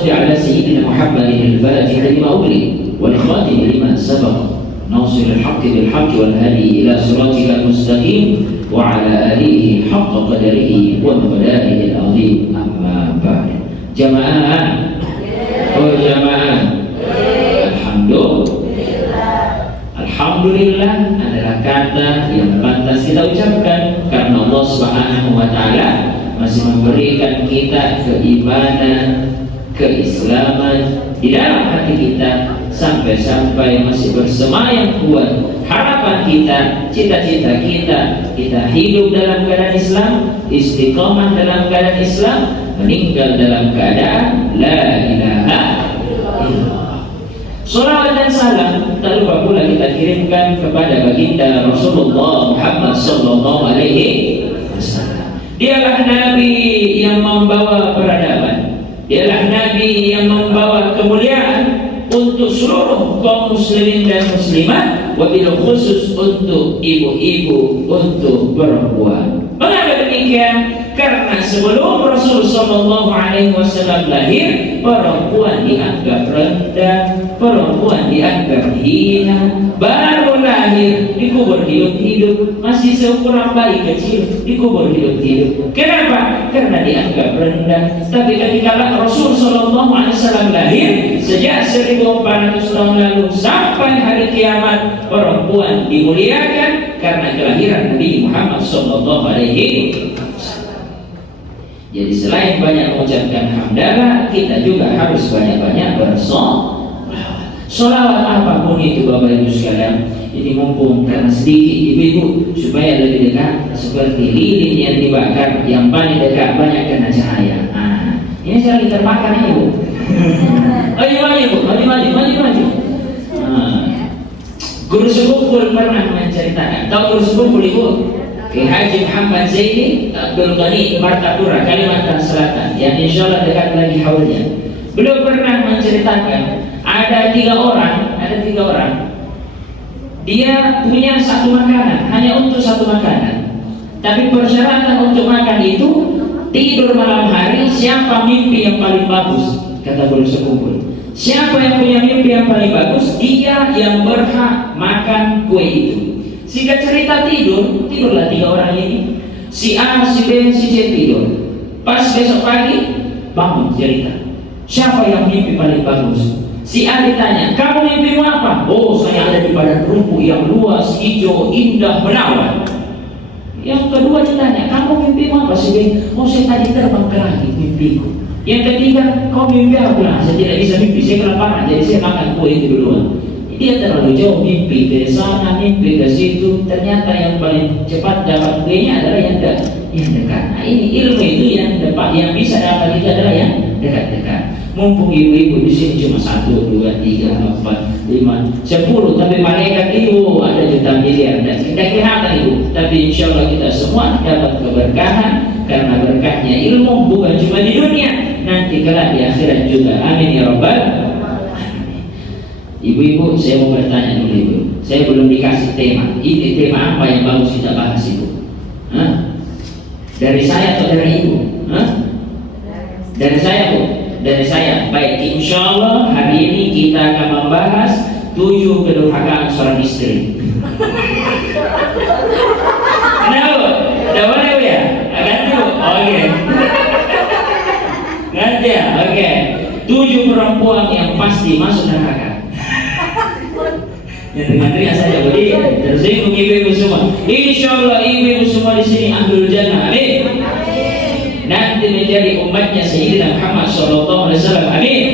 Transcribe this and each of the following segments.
salli ala sayyidina Muhammadin al-Fatih lima ughliq wal khatim lima sabaq ناصر الحق بالحق والهادي إلى صراطك المستقيم وعلى آله حق قدره ومقداره العظيم أما بعد جماعة Alhamdulillah adalah kata yang pantas kita ucapkan karena Allah Subhanahu wa taala masih memberikan kita keimanan, keislaman di dalam hati kita sampai-sampai masih bersemayam kuat harapan kita, cita-cita kita hidup dalam keadaan Islam, istiqamah dalam keadaan Islam, meninggal dalam keadaan la ilaha illallah. Salawat dan salam tak lupa pula kita kirimkan kepada baginda Rasulullah Muhammad sallallahu alaihi wasallam. Dialah Nabi yang membawa peradaban, dialah Nabi yang membawa kemuliaan untuk seluruh kaum muslimin dan muslimat, wabil khusus untuk ibu-ibu, untuk perempuan. Mengapa demikian? Karena sebelum Rasul sallallahu alaihi wasallam lahir, perempuan dianggap rendah, perempuan dianggap hina. Baru lahir dikubur hidup-hidup, masih seukuran bayi kecil dikubur hidup-hidup. Kenapa? Karena dianggap rendah. Tapi ketika Rasul sallallahu alaihi wasallam lahir, sejak 1400 tahun lalu sampai hari kiamat, perempuan dimuliakan karena kelahiran Nabi Muhammad sallallahu alaihi wasallam. Jadi selain banyak mengucapkan hamdalah, kita juga harus banyak-banyak bersolawat. Solawat apapun itu Bapak Ibu sekalian, ini mumpung karena sedikit ibu-ibu supaya lebih dekat, seperti lilin yang dibakar, yang paling dekat banyak kena cahaya. Ini saya lagi terbakar ibu. Ayo maju. Guru sepupu pernah menceritakan, tahu guru sepupu ibu? Ki Haji Muhammad Zaini Abdul Ghani Martapura, Kalimantan Selatan, yang insya Allah dekat lagi haulnya. Beliau pernah menceritakan ada tiga orang, dia punya satu makanan, hanya untuk satu makanan. Tapi persyaratan untuk makan itu tidur malam hari. Siapa mimpi yang paling bagus? Kata guru sepupu, siapa yang punya mimpi yang paling bagus, dia yang berhak makan kue itu. Singkat cerita, tidurlah tiga orang ini. Si A, si B, si C tidur. Pas besok pagi bangun cerita, siapa yang mimpi paling bagus? Si A ditanya, kamu mimpimu apa? Oh, saya ada di padang rumput yang luas, hijau, indah, menawan. Yang kedua ditanya, kamu mimpimu apa? Si B, oh saya tadi terbang ke langit mimpiku. Yang ketiga, kau mimpi apa? Nah, saya tidak bisa mimpi, saya kelaparan, jadi saya makan kue itu duluan. Dia terlalu jauh mimpi ke sana, mimpi ke situ. Ternyata yang paling cepat dapat kuenya adalah yang dekat. Nah, ini ilmu itu yang bisa dapat itu adalah yang dekat-dekat. Mumpung ibu-ibu di sini cuma 1, 2, 3, 4, 5, 10, tapi malaikat itu ada juta miliar dan tidak kelihatan itu. Tapi insya Allah kita semua dapat keberkahan karena berkahnya ilmu, bukan cuma di dunia, nanti kelak di akhirat juga. Amin ya rabbal. Ibu-ibu, saya mau bertanya dulu ibu. Saya belum dikasih tema. Ini tema apa yang bagus kita bahas ibu? Dari saya atau dari ibu? Dari saya bu. Dari saya. Baik, insya Allah hari ini kita akan membahas 7 kedurhakaan seorang istri. Kenapa bu? Udah boleh bu ya? Ganti bu? Oke. Ganti ya? Oke. 7 perempuan yang pasti masuk neraka. Yang dengar saja budi tersinggung ibu-ibu semua. Insya Allah ibu-ibu semua di sini ahlul jannah. Amin. Nanti menjadi umatnya Sayyidina Muhammad sallallahu alaihi wasallam. Amin.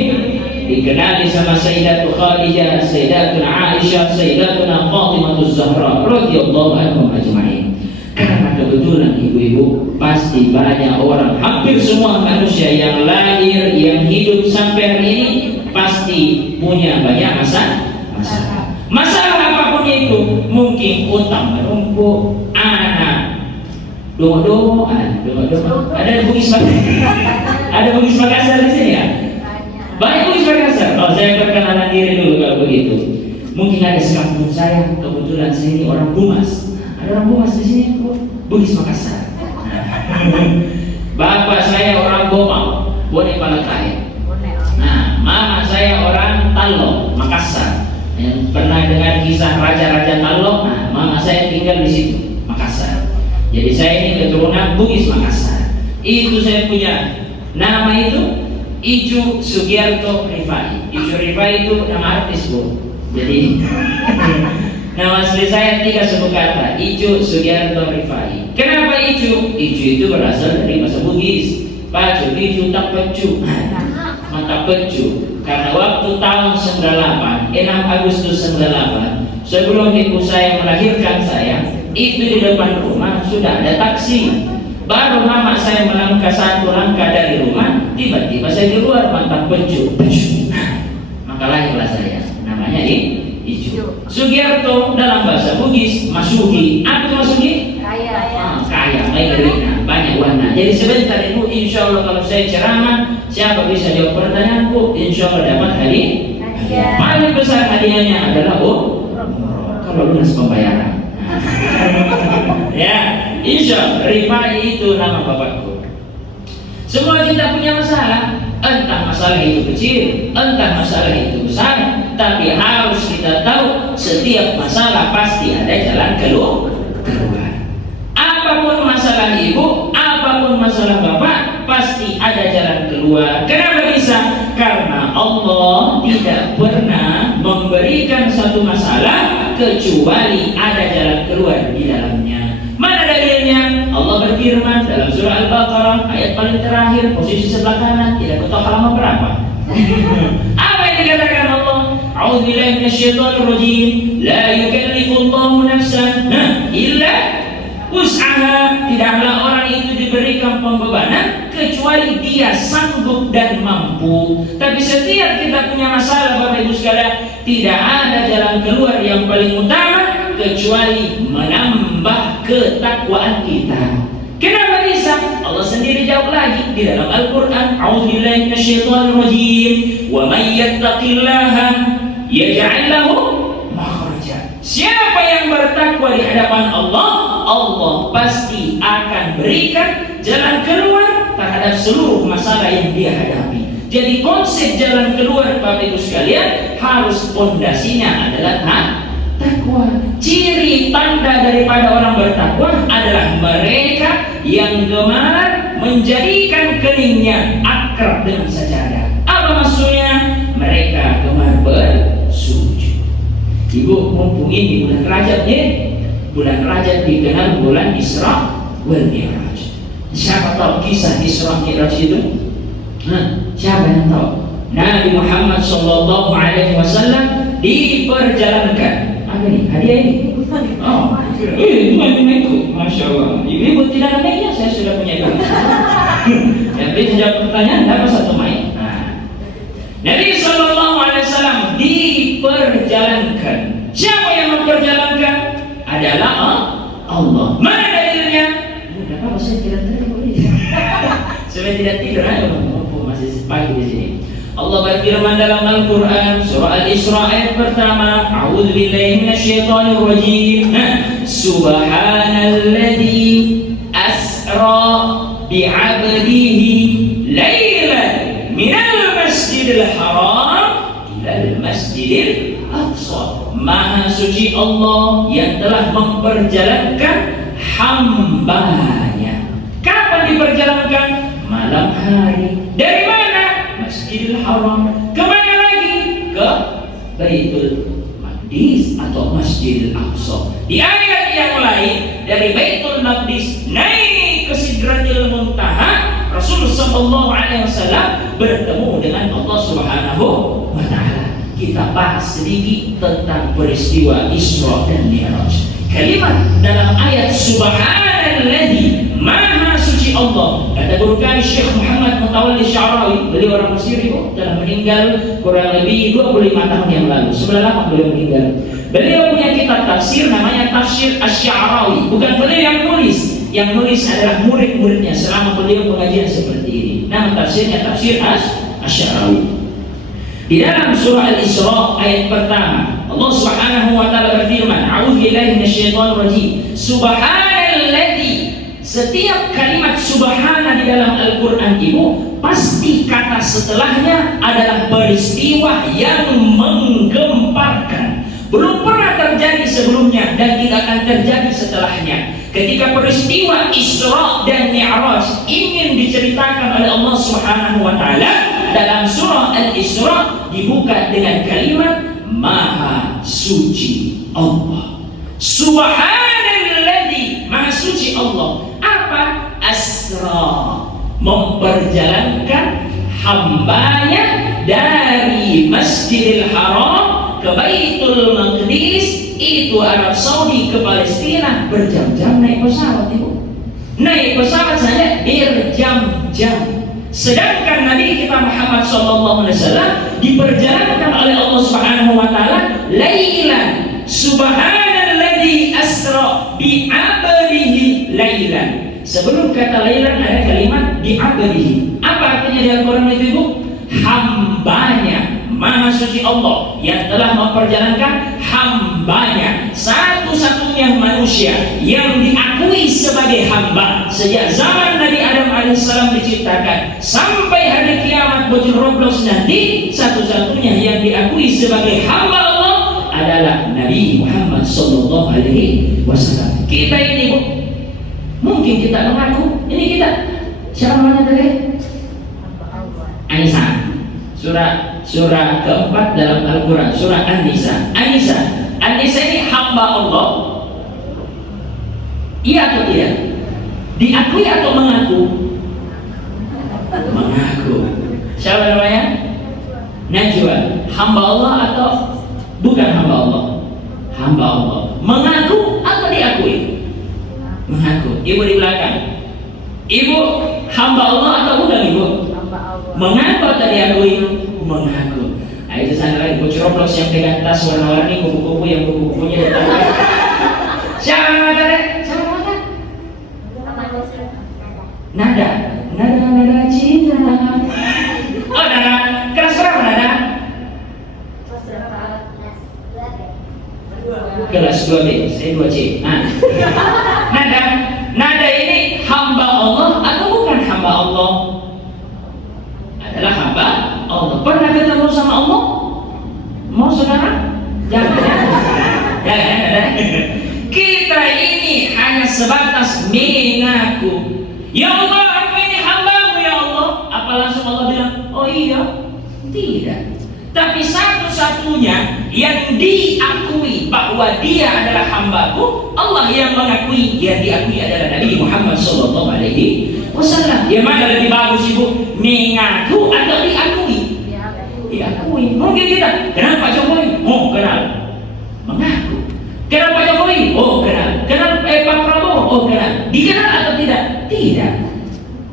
Dikenali sama Sayyidatul Khadijah, Sayyidatul Aisyah, Sayyidatuna Fatimah Zahra radhiyallahu anhum ajma'in. Karena kebetulan ibu-ibu pasti banyak orang, hampir semua manusia yang lahir, yang hidup sampai hari ini pasti punya banyak masalah apapun itu, mungkin utang menumpuk, anak doa. Ada Bugis Makassar di sini ya? Banyak Bugis Makassar. Oh, saya perkenalan diri dulu kalau begitu. Mungkin ada sekampung saya, kebetulan saya ini orang Bumas. Ada orang Bumas di sini, Bugis Makassar. Bapak saya orang Bomau, Bone Palatae. mama saya orang Talok, Makassar. Yang pernah dengar kisah raja-raja Talok? Nah, mama saya tinggal di situ, Makassar. Jadi saya ini keturunan Bugis Makassar. Itu saya punya nama itu Ijo Sugiarto Rifai. Ijo Rifai itu nama artis, Bu. Jadi nama asli saya 3 suku kata, Ijo Sugiarto Rifai. Kenapa Ijo? Ijo itu berasal dari bahasa Bugis. Pacu, Ijo tak pecu, mata pecu. Karena waktu tahun 98, 6 Agustus 98, sebelum ibu saya melahirkan saya, itu di depan rumah sudah ada taksi. Baru mama saya melangkah 1 langkah dari rumah, tiba-tiba saya keluar mata pecu. Maka lahirlah saya. Namanya Ijo. Sugiarto dalam bahasa Bugis Masugi. Apa itu Masugi? Kaya. Kaya, baik, banyak warna. Jadi sebentar ibu, insya Allah kalau saya ceramah, siapa bisa jawab pertanyaanku, insya Allah dapat hadiah. Paling besar hadiahnya adalah kalau lunas pembayaran. Ya, insya Allah. Rifai itu nama bapakku. Semua kita punya masalah, entah masalah itu kecil, entah masalah itu besar, tapi harus kita tahu setiap masalah pasti ada jalan keluar. Apapun masalah ibu, apapun masalah bapak, pasti ada jalan keluar. Kenapa bisa? Karena Allah tidak pernah memberikan satu masalah kecuali ada jalan keluar di dalamnya. Mana dalilnya? Allah berfirman dalam surah Al-Baqarah ayat paling terakhir, posisi sebelah kanan, tidak tahu halaman berapa. Apa yang dikatakan Allah? A'udzubillahi minasyaitonir rajim. La yukallifullahu nafsan illa wus'aha. Tidaklah orang itu diberikan pembebanan kecuali dia sanggup dan mampu. Tapi setiap kita punya masalah, Bapak Ibu sekalian, tidak ada jalan keluar yang paling utama kecuali menambah ketakwaan kita. Kenapa bisa? Allah sendiri jawab lagi di dalam Al-Quran. A'udzubillahi minasyaitonir rajim. Wa may yattaqillaha yaj'al lahu makhraja. Siapa yang bertakwa di hadapan Allah, Allah pasti akan berikan jalan keluar terhadap seluruh masalah yang dia hadapi. Jadi konsep jalan keluar, Bapak Ibu sekalian, harus pondasinya adalah takwa. Ciri tanda daripada orang bertakwa adalah mereka yang gemar menjadikan keningnya akrab dengan sajadah. Apa maksudnya? Mereka gemar bersujud. Ibu, mumpung ini bulan Rajab ya. Bulan Rajab dikenal bulan Isra wal Mi'raj. Siapa tahu kisah Isra Mi'raj itu? Siapa yang tahu? Nabi Muhammad sallallahu alaihi wasallam diperjalankan. Apa nih? Hadiah ini? Oh, itu, masya Allah. Ibu tidak anehnya, saya sudah punya itu. Jadi sejak pertanyaan dapat 1 mic. Nabi sallallahu alaihi wasallam diperjalankan. Siapa yang memperjalankan? Adalah Allah. Mana dalilnya? Udah apa saya tidak tahu ini. Saya tidak tidur aja, masih pagi di sini. Allah berfirman dalam Al-Quran surah Al-Isra ayat pertama, A'udzubillahi minasyaitonir rajim. Subhanalladzi asra bi'abdihi lailan minal masjidil haram ilal masjidil aqsa. Maha suci Allah yang telah memperjalankan hambanya. Kapan diperjalankan? Malam hari. Dari mana? Masjidil Haram. Kemana lagi? Ke Baitul Maqdis atau Masjidil Aqsa. Di ayat yang lain, dari Baitul Maqdis naik ke Sidratil Muntaha, Rasulullah sallallahu alaihi wasallam bertemu dengan Allah Subhanahu wa taala. Kita bahas sedikit tentang peristiwa Isra dan Mi'raj. Kalimat dalam ayat Subhanalladzi, Maha suci Allah. Kata guru kami Syekh Muhammad Mutawalli Sya'rawi, beliau orang Mesir itu, telah meninggal kurang lebih 25 tahun yang lalu. 98 beliau meninggal. Beliau punya kitab tafsir namanya Tafsir Asy-Sya'rawi. Bukan beliau yang nulis, yang nulis adalah murid-muridnya selama beliau pengajian seperti ini. Nama tafsirnya Tafsir Asy-Sya'rawi. Di dalam surah Al-Isra ayat pertama, Allah Subhanahu wa taala berfirman, A'udzubillahi minasyaitonir rajim. Subhanalladzi, setiap kalimat subhana di dalam Al-Quran Ibu, pasti kata setelahnya adalah peristiwa yang menggemparkan. Belum pernah terjadi sebelumnya dan tidak akan terjadi setelahnya. Ketika peristiwa Isra dan Mi'raj ingin diceritakan oleh Allah Subhanahu wa taala, dalam surah Al-Isra dibuka dengan kalimat Maha Suci Allah. Subhanalladzi, Maha Suci Allah. Apa? Asra, memperjalankan hambanya dari Masjidil Haram ke Baitul Maqdis, itu Arab Saudi, ke Palestina, berjam-jam naik pesawat Ibu. Naik pesawat saja berjam-jam. Sedangkan Nabi kita Muhammad SAW diperjalankan oleh Allah Subhanahu wa taala lailan. Subhanalladzi asra bi 'abdihi lailan. Sebelum kata lailan ada kalimat bi 'abdihi. Apa artinya di Al-Qur'an itu Ibu? Hambanya. Maha Suci Allah yang telah memperjalankan hambanya, satu-satunya manusia yang diakui sebagai hamba sejak zaman Nabi Adam AS diciptakan sampai hari kiamat bocil roblos nanti, satu-satunya yang diakui sebagai hamba Allah adalah Nabi Muhammad SAW. Kita ini Bu, mungkin kita mengaku ini kita siapa namanya tadi? Aisyah. Surah keempat dalam Al-Quran, surah An-Nisa. An-Nisa ini hamba Allah. Iya atau tidak? Diakui atau mengaku? Mengaku. Siapa namanya? Najwa. Hamba Allah atau bukan hamba Allah? Hamba Allah. Mengaku atau diakui? Mengaku. Ibu di belakang. Ibu hamba Allah atau bukan Ibu? Mengaku atau diakui? Mengaku. Nah, itu sana lagi bocor roblos yang pegang tas warna-warni, kupu-kupu yang kupu-kupunya datang. Siapa nama tadi? Siapa nama? Nada cinta. Oh Nada, kelas berapa Nada? Kelas 2B, saya 2C. Nada ini hamba Allah atau bukan hamba Allah? Adalah hamba Allah. Pernah ketemu sama Allah? Mau saudara? Jangan. Kita ini hanya sebatas mengaku. Ya Allah, aku ini hambamu ya Allah. Apa langsung Allah bilang, oh iya? Tidak. Tapi satu-satunya yang diakui bahwa dia adalah hambaku, Allah yang mengakui, yang diakui adalah Nabi Muhammad SAW. Yang mana lebih bagus Ibu? Mengaku atau diakui? Diakui. Mungkin kita, kenal Pak Jokowi? Oh kenal. Mengaku. Kenal Pak Jokowi? Oh kenal. Kenal Pak Prabowo? Oh kenal. Dikenal atau tidak? Tidak.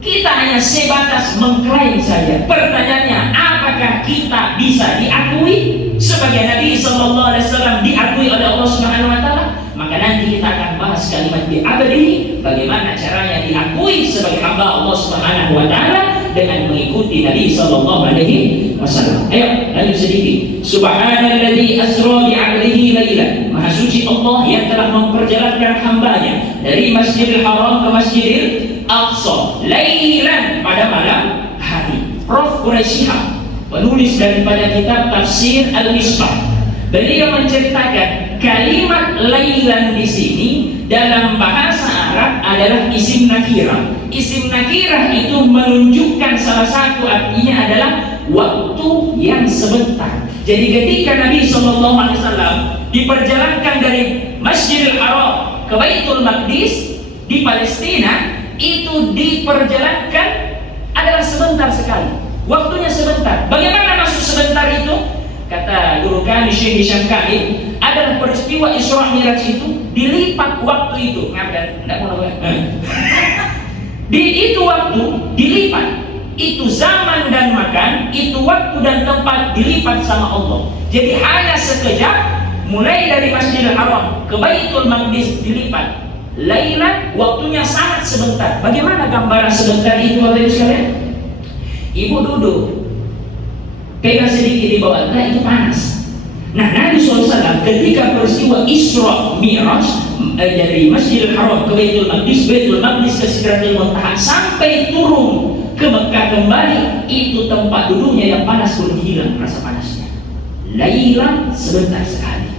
Kita hanya sebatas mengklaim saja. Pertanyaannya, apakah kita bisa diakui sebagai Nabi SAW diakui oleh Allah Subhanahu wa taala? Maka nanti kita akan bahas kalimat bi'abdihi, bagaimana caranya diakui sebagai hamba Allah Subhanahu wa taala dengan mengikuti Nabi sallallahu alaihi wasallam. Ayo lanjut sedikit. Subhanalladzi asra bi'abdihi lailan. Maha suci Allah yang telah memperjalankan hambanya dari Masjidil Haram ke Masjidil Aqsa lailan, pada malam hari. Prof. Quraisyihab, penulis daripada kitab Tafsir Al-Misbah, beliau menceritakan kalimat lailan di sini dalam bahasa Arab adalah isim nakirah. Isim nakirah itu menunjukkan salah satu artinya adalah waktu yang sebentar. Jadi ketika Nabi SAW diperjalankan dari Masjidil Haram ke Baitul Maqdis di Palestina, itu diperjalankan adalah sebentar sekali. Waktunya sebentar. Bagaimana maksud sebentar itu? Kata guru kami Syekh Hisham Kamil, adalah peristiwa Isra Mi'raj itu dilipat waktu itu. Di itu waktu dilipat. Itu zaman dan makan, itu waktu dan tempat dilipat sama Allah. Jadi hanya sekejap, mulai dari Masjidil Haram ke Baitul Maqdis dilipat. Lailan, waktunya sangat sebentar. Bagaimana gambaran sebentar itu Bapak Ibu sekalian? Ibu duduk, pegang sedikit di bawah, nah itu panas. Nah Nabi SAW ketika peristiwa Isra Mi'raj dari Masjidil Haram ke Baitul Maqdis, Baitul Maqdis ke Sidratil Muntaha, sampai turun ke Mekah kembali, itu tempat duduknya yang panas belum hilang rasa panasnya. Lailan, sebentar sekali.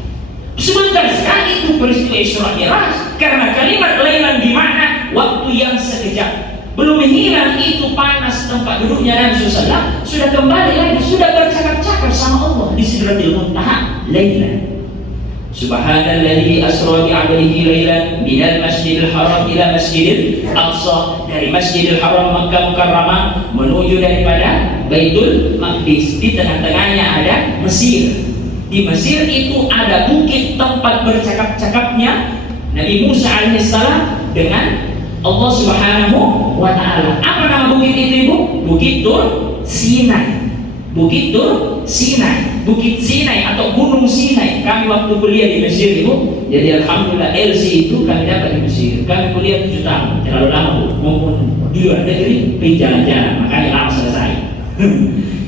Sebentar sekali itu peristiwa Isra Mi'raj, karena kalimat lailan bermakna waktu yang sekejap. Belum hilang itu panas tempat duduknya Nabi SAW, sudah kembali lagi, sudah bercakap-cakap sama Allah di Sidratil Muntaha. Lailan. Subhanalladzi asra bi'abdihi lailan minal Masjidil Haram ila Masjidil Aqsa, dari Masjidil Haram Makkah Mukarramah menuju daripada Baitul Maqdis. Di tengah-tengahnya ada Mesir. Di Mesir itu ada bukit tempat bercakap-cakapnya Nabi Musa alaihissalam dengan Allah Subhanahu wa ta'ala. Apa nama bukit itu, Ibu? Bukit Tur Sinai. Bukit Tur Sinai, Bukit Sinai atau Gunung Sinai. Kami waktu kuliah di Mesir, Ibu, jadi alhamdulillah LC itu kami dapat di Mesir. Kami kuliah 7 tahun, terlalu lama, Bu. Maupun di luar negeri, pergi jalan-jalan, makanya lama selesai.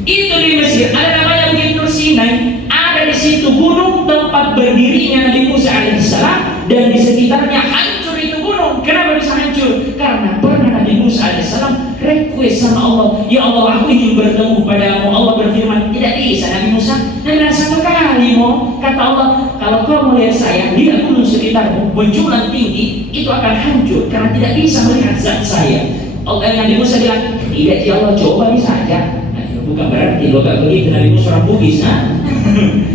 Itu di Mesir ada namanya Bukit Tur Sinai. Ada di situ gunung tempat berdirinya Nabi Musa alaihissalam, dan di sekitarnya hancur itu gunung. Kenapa bisa hancur? Karena pernah Nabi Musa alaihissalam request sama Allah, ya Allah, aku ingin bertemu padamu. Allah berfirman, tidak bisa Nabi Musa. Nabi bilang, satu kali mau. Kata Allah, kalau kau melihat saya, lihat gunung sekitarmu menjulang tinggi, itu akan hancur karena tidak bisa melihat zat saya. Nabi Musa bilang, tidak ya Allah, coba bisa saja. Nah, bukan berarti lo gak begitu, Nabi Musa orang Bugis.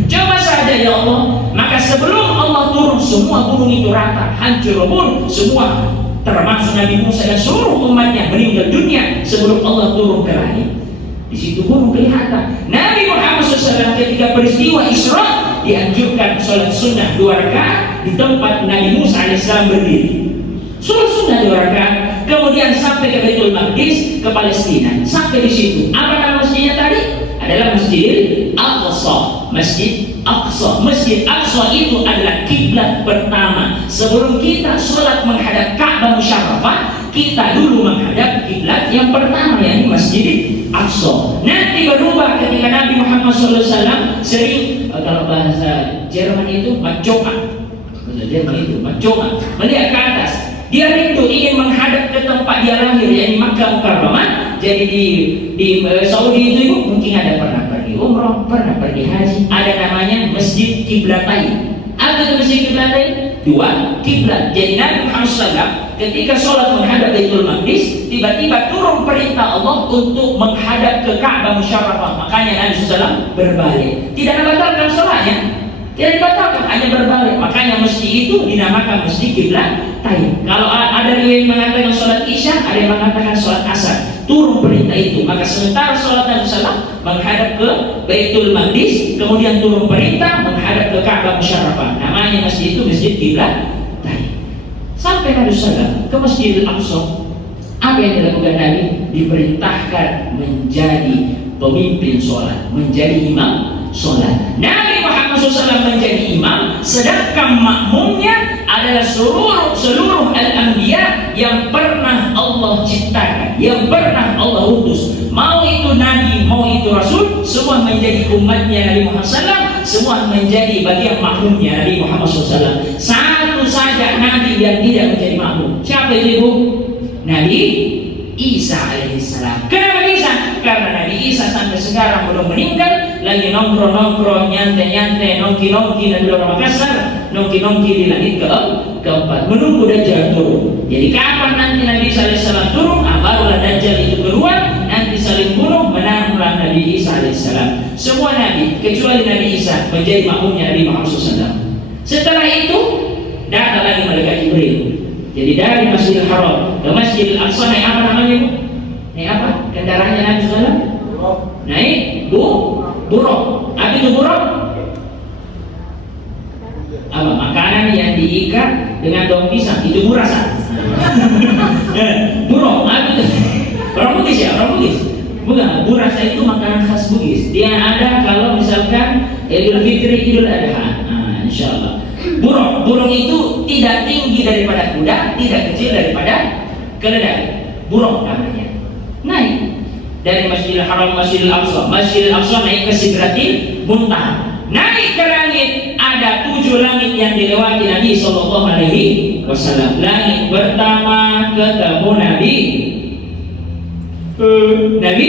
Coba saja ya Allah. Maka sebelum Allah turun, semua gunung itu rata, hancur lebur semua, termasuk Nabi Musa dan seluruh umatnya meninggal dunia sebelum Allah turun ke langit. Di situ gunung kelihatan. Nabi Muhammad SAW ketika peristiwa Isra dianjurkan sholat sunnah 2 rakaat di tempat Nabi Musa alaihissalam berdiri. Sholat sunnah 2 rakaat, kemudian sampai ke Baitul Maqdis, ke Palestina. Sampai di situ, apa nama masjidnya tadi? Adalah Masjidil Aqsa. Masjid Aqsa. Masjid Aqsa itu adalah kiblat pertama. Sebelum kita sholat menghadap Ka'bah Musyarrafah, kita dulu menghadap kiblat yang pertama, yakni Masjid Aqsa. Nanti berubah ketika Nabi Muhammad SAW sering, kalau bahasa Jerman itu mencoba, bahasa Jerman itu mencoba, melihat ke atas. Dia rindu ingin menghadap ke tempat dia lahir, yakni Makkah Mukarramah. Jadi di Saudi itu, Ibu, mungkin ada pernah pergi umrah, pernah pergi haji. Ada namanya Masjid Qiblatain. Apa itu Masjid Qiblatain? 2 kiblat. Jadi Nabi Muhammad SAW ketika sholat menghadap Baitul Maqdis, tiba-tiba turun perintah Allah untuk menghadap ke Ka'bah Musyarrafah. Makanya Nabi SAW berbalik. Tidak membatalkan sholatnya, tidak dibatalkan, hanya berbalik. Makanya masjid itu dinamakan Masjid Qiblatain. Kalau ada yang mengatakan sholat Isya, ada yang mengatakan sholat Asar. Turun perintah itu, maka sementara sholat Nabi SAW menghadap ke Baitul Maqdis, kemudian turun perintah menghadap ke Ka'bah Musyarrafah. Namanya masjid itu Masjid Qiblatain. Sampai Nabi SAW ke Masjidil Aqsa, apa yang dilakukan Nabi? Diperintahkan menjadi pemimpin sholat, menjadi imam sholat. Nabi Muhammad SAW menjadi imam, sedangkan makmumnya adalah seluruh al-anbiya yang pernah Allah ciptakan, yang pernah Allah utus. Mau itu nabi, mau itu rasul, semua menjadi umatnya Nabi Muhammad SAW, semua menjadi bagian makmumnya Nabi Muhammad SAW. Satu saja nabi yang tidak menjadi makmum. Siapa itu, Ibu? Nabi Isa alaihissalam. Kenapa Isa? Karena Nabi Isa sampai sekarang belum meninggal, lagi nongkrong-nongkrong, nyantai-nyantai, nongki-nongki, dan orang Makassar, nongki-nongki di langit keempat, menunggu Dajjal turun. Jadi kapan nanti Nabi Isa alaihissalam turun, barulah Dajjal itu keluar, nanti saling bunuh, menanglah Nabi Isa alaihissalam. Semua Nabi, kecuali Nabi Isa, menjadi makmumnya Nabi Muhammad SAW. Setelah itu, datang lagi malaikat Jibril. Jadi dari Masjidil Haram ke Masjidil Aqsa, naik apa namanya, Bu? Naik apa? Kendaraannya Nabi SAW? Naik buruk. Apa itu buruk? Apa? Makanan yang diikat dengan daun pisang, itu burasa. Buruk. Apa itu? Orang Bugis ya? Orang Bugis? Bukan, burasa itu makanan khas Bugis. Dia ada kalau misalkan Idul Fitri, Idul Adha. Insya Allah. Burung itu tidak tinggi daripada kuda, tidak kecil daripada keledai. Burung namanya. Naik dari Masjidil Haram, Masjidil Aqsa. Masjidil Aqsa naik ke Sidratil Muntaha. Naik ke langit, ada ada 7 langit yang dilewati Nabi Sallallahu Alaihi Wasallam. Langit pertama ketemu Nabi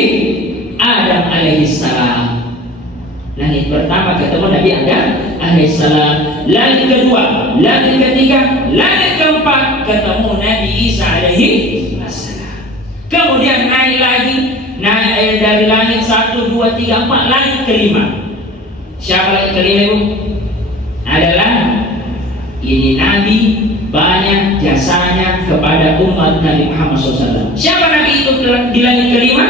Adam alaihissalam. Langit pertama ketemu Nabi Adam alaihissalam. Langit kedua, langit ketiga, langit keempat ketemu Nabi Isa alaihissalam. Kemudian naik lagi, dari langit 1, 2, 3, 4, langit kelima. Siapa langit kelima itu? Adalah ini Nabi, banyak jasanya kepada umat Nabi Muhammad SAW. Siapa Nabi itu di langit kelima?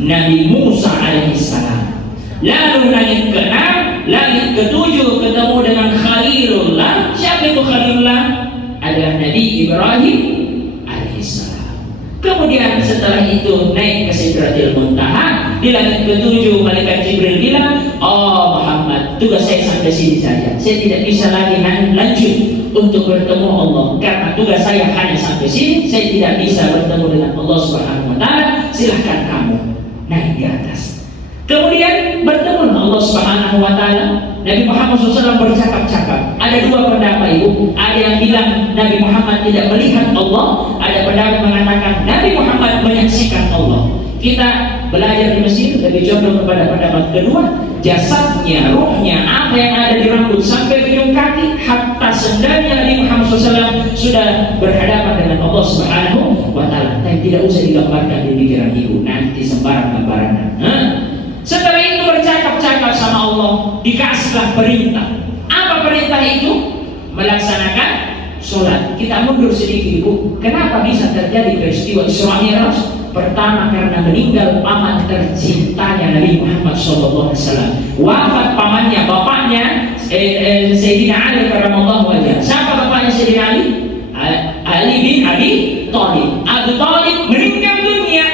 Nabi Musa alaihissalam. Lalu langit ke-6, langit ke-7 ketemu dengan Khalilullah. Siapa itu Khalilullah? Adalah Nabi Ibrahim alaihissalam. Kemudian setelah itu naik ke Sidratil Muntaha. Di langit ke-7 malaikat Jibril bilang, "Oh Muhammad, tugas saya sampai sini saja. Saya tidak bisa lagi lanjut untuk bertemu Allah karena tugas saya hanya sampai sini. Saya tidak bisa bertemu dengan Allah Subhanahu wa taala. Silahkan kamu naik di atas." Kemudian bertemu dengan Allah Subhanahu wa taala. Nabi Muhammad SAW bercakap-cakap. Ada 2 pendapat ibu. Ada yang bilang Nabi Muhammad tidak melihat Allah. Ada pendapat mengatakan Nabi Muhammad menyaksikan Allah. Kita belajar di Mesir lebih condong kepada pendapat kedua. Jasadnya, ruhnya, apa yang ada di rambut sampai ujung kaki, hatta sendalnya Nabi Muhammad SAW sudah berhadapan dengan Allah Subhanahu wa taala. Tapi tidak usah digambarkan di pikiran ibu, nanti sembarang gambaran. Setelah itu bercakap-cakap sama Allah, dikasihlah perintah. Apa perintah itu? Melaksanakan sholat. Kita mundur sedikit ibu. Kenapa bisa terjadi peristiwa Isra Mi'raj? Pertama karena meninggal paman tercintanya Nabi Muhammad SAW. Wafat pamannya, bapaknya Sayyidina Ali karramallahu wajhah. Siapa bapaknya Sayyidina Ali? Ali bin Abi Thalib. Abu Thalib meninggal dunia.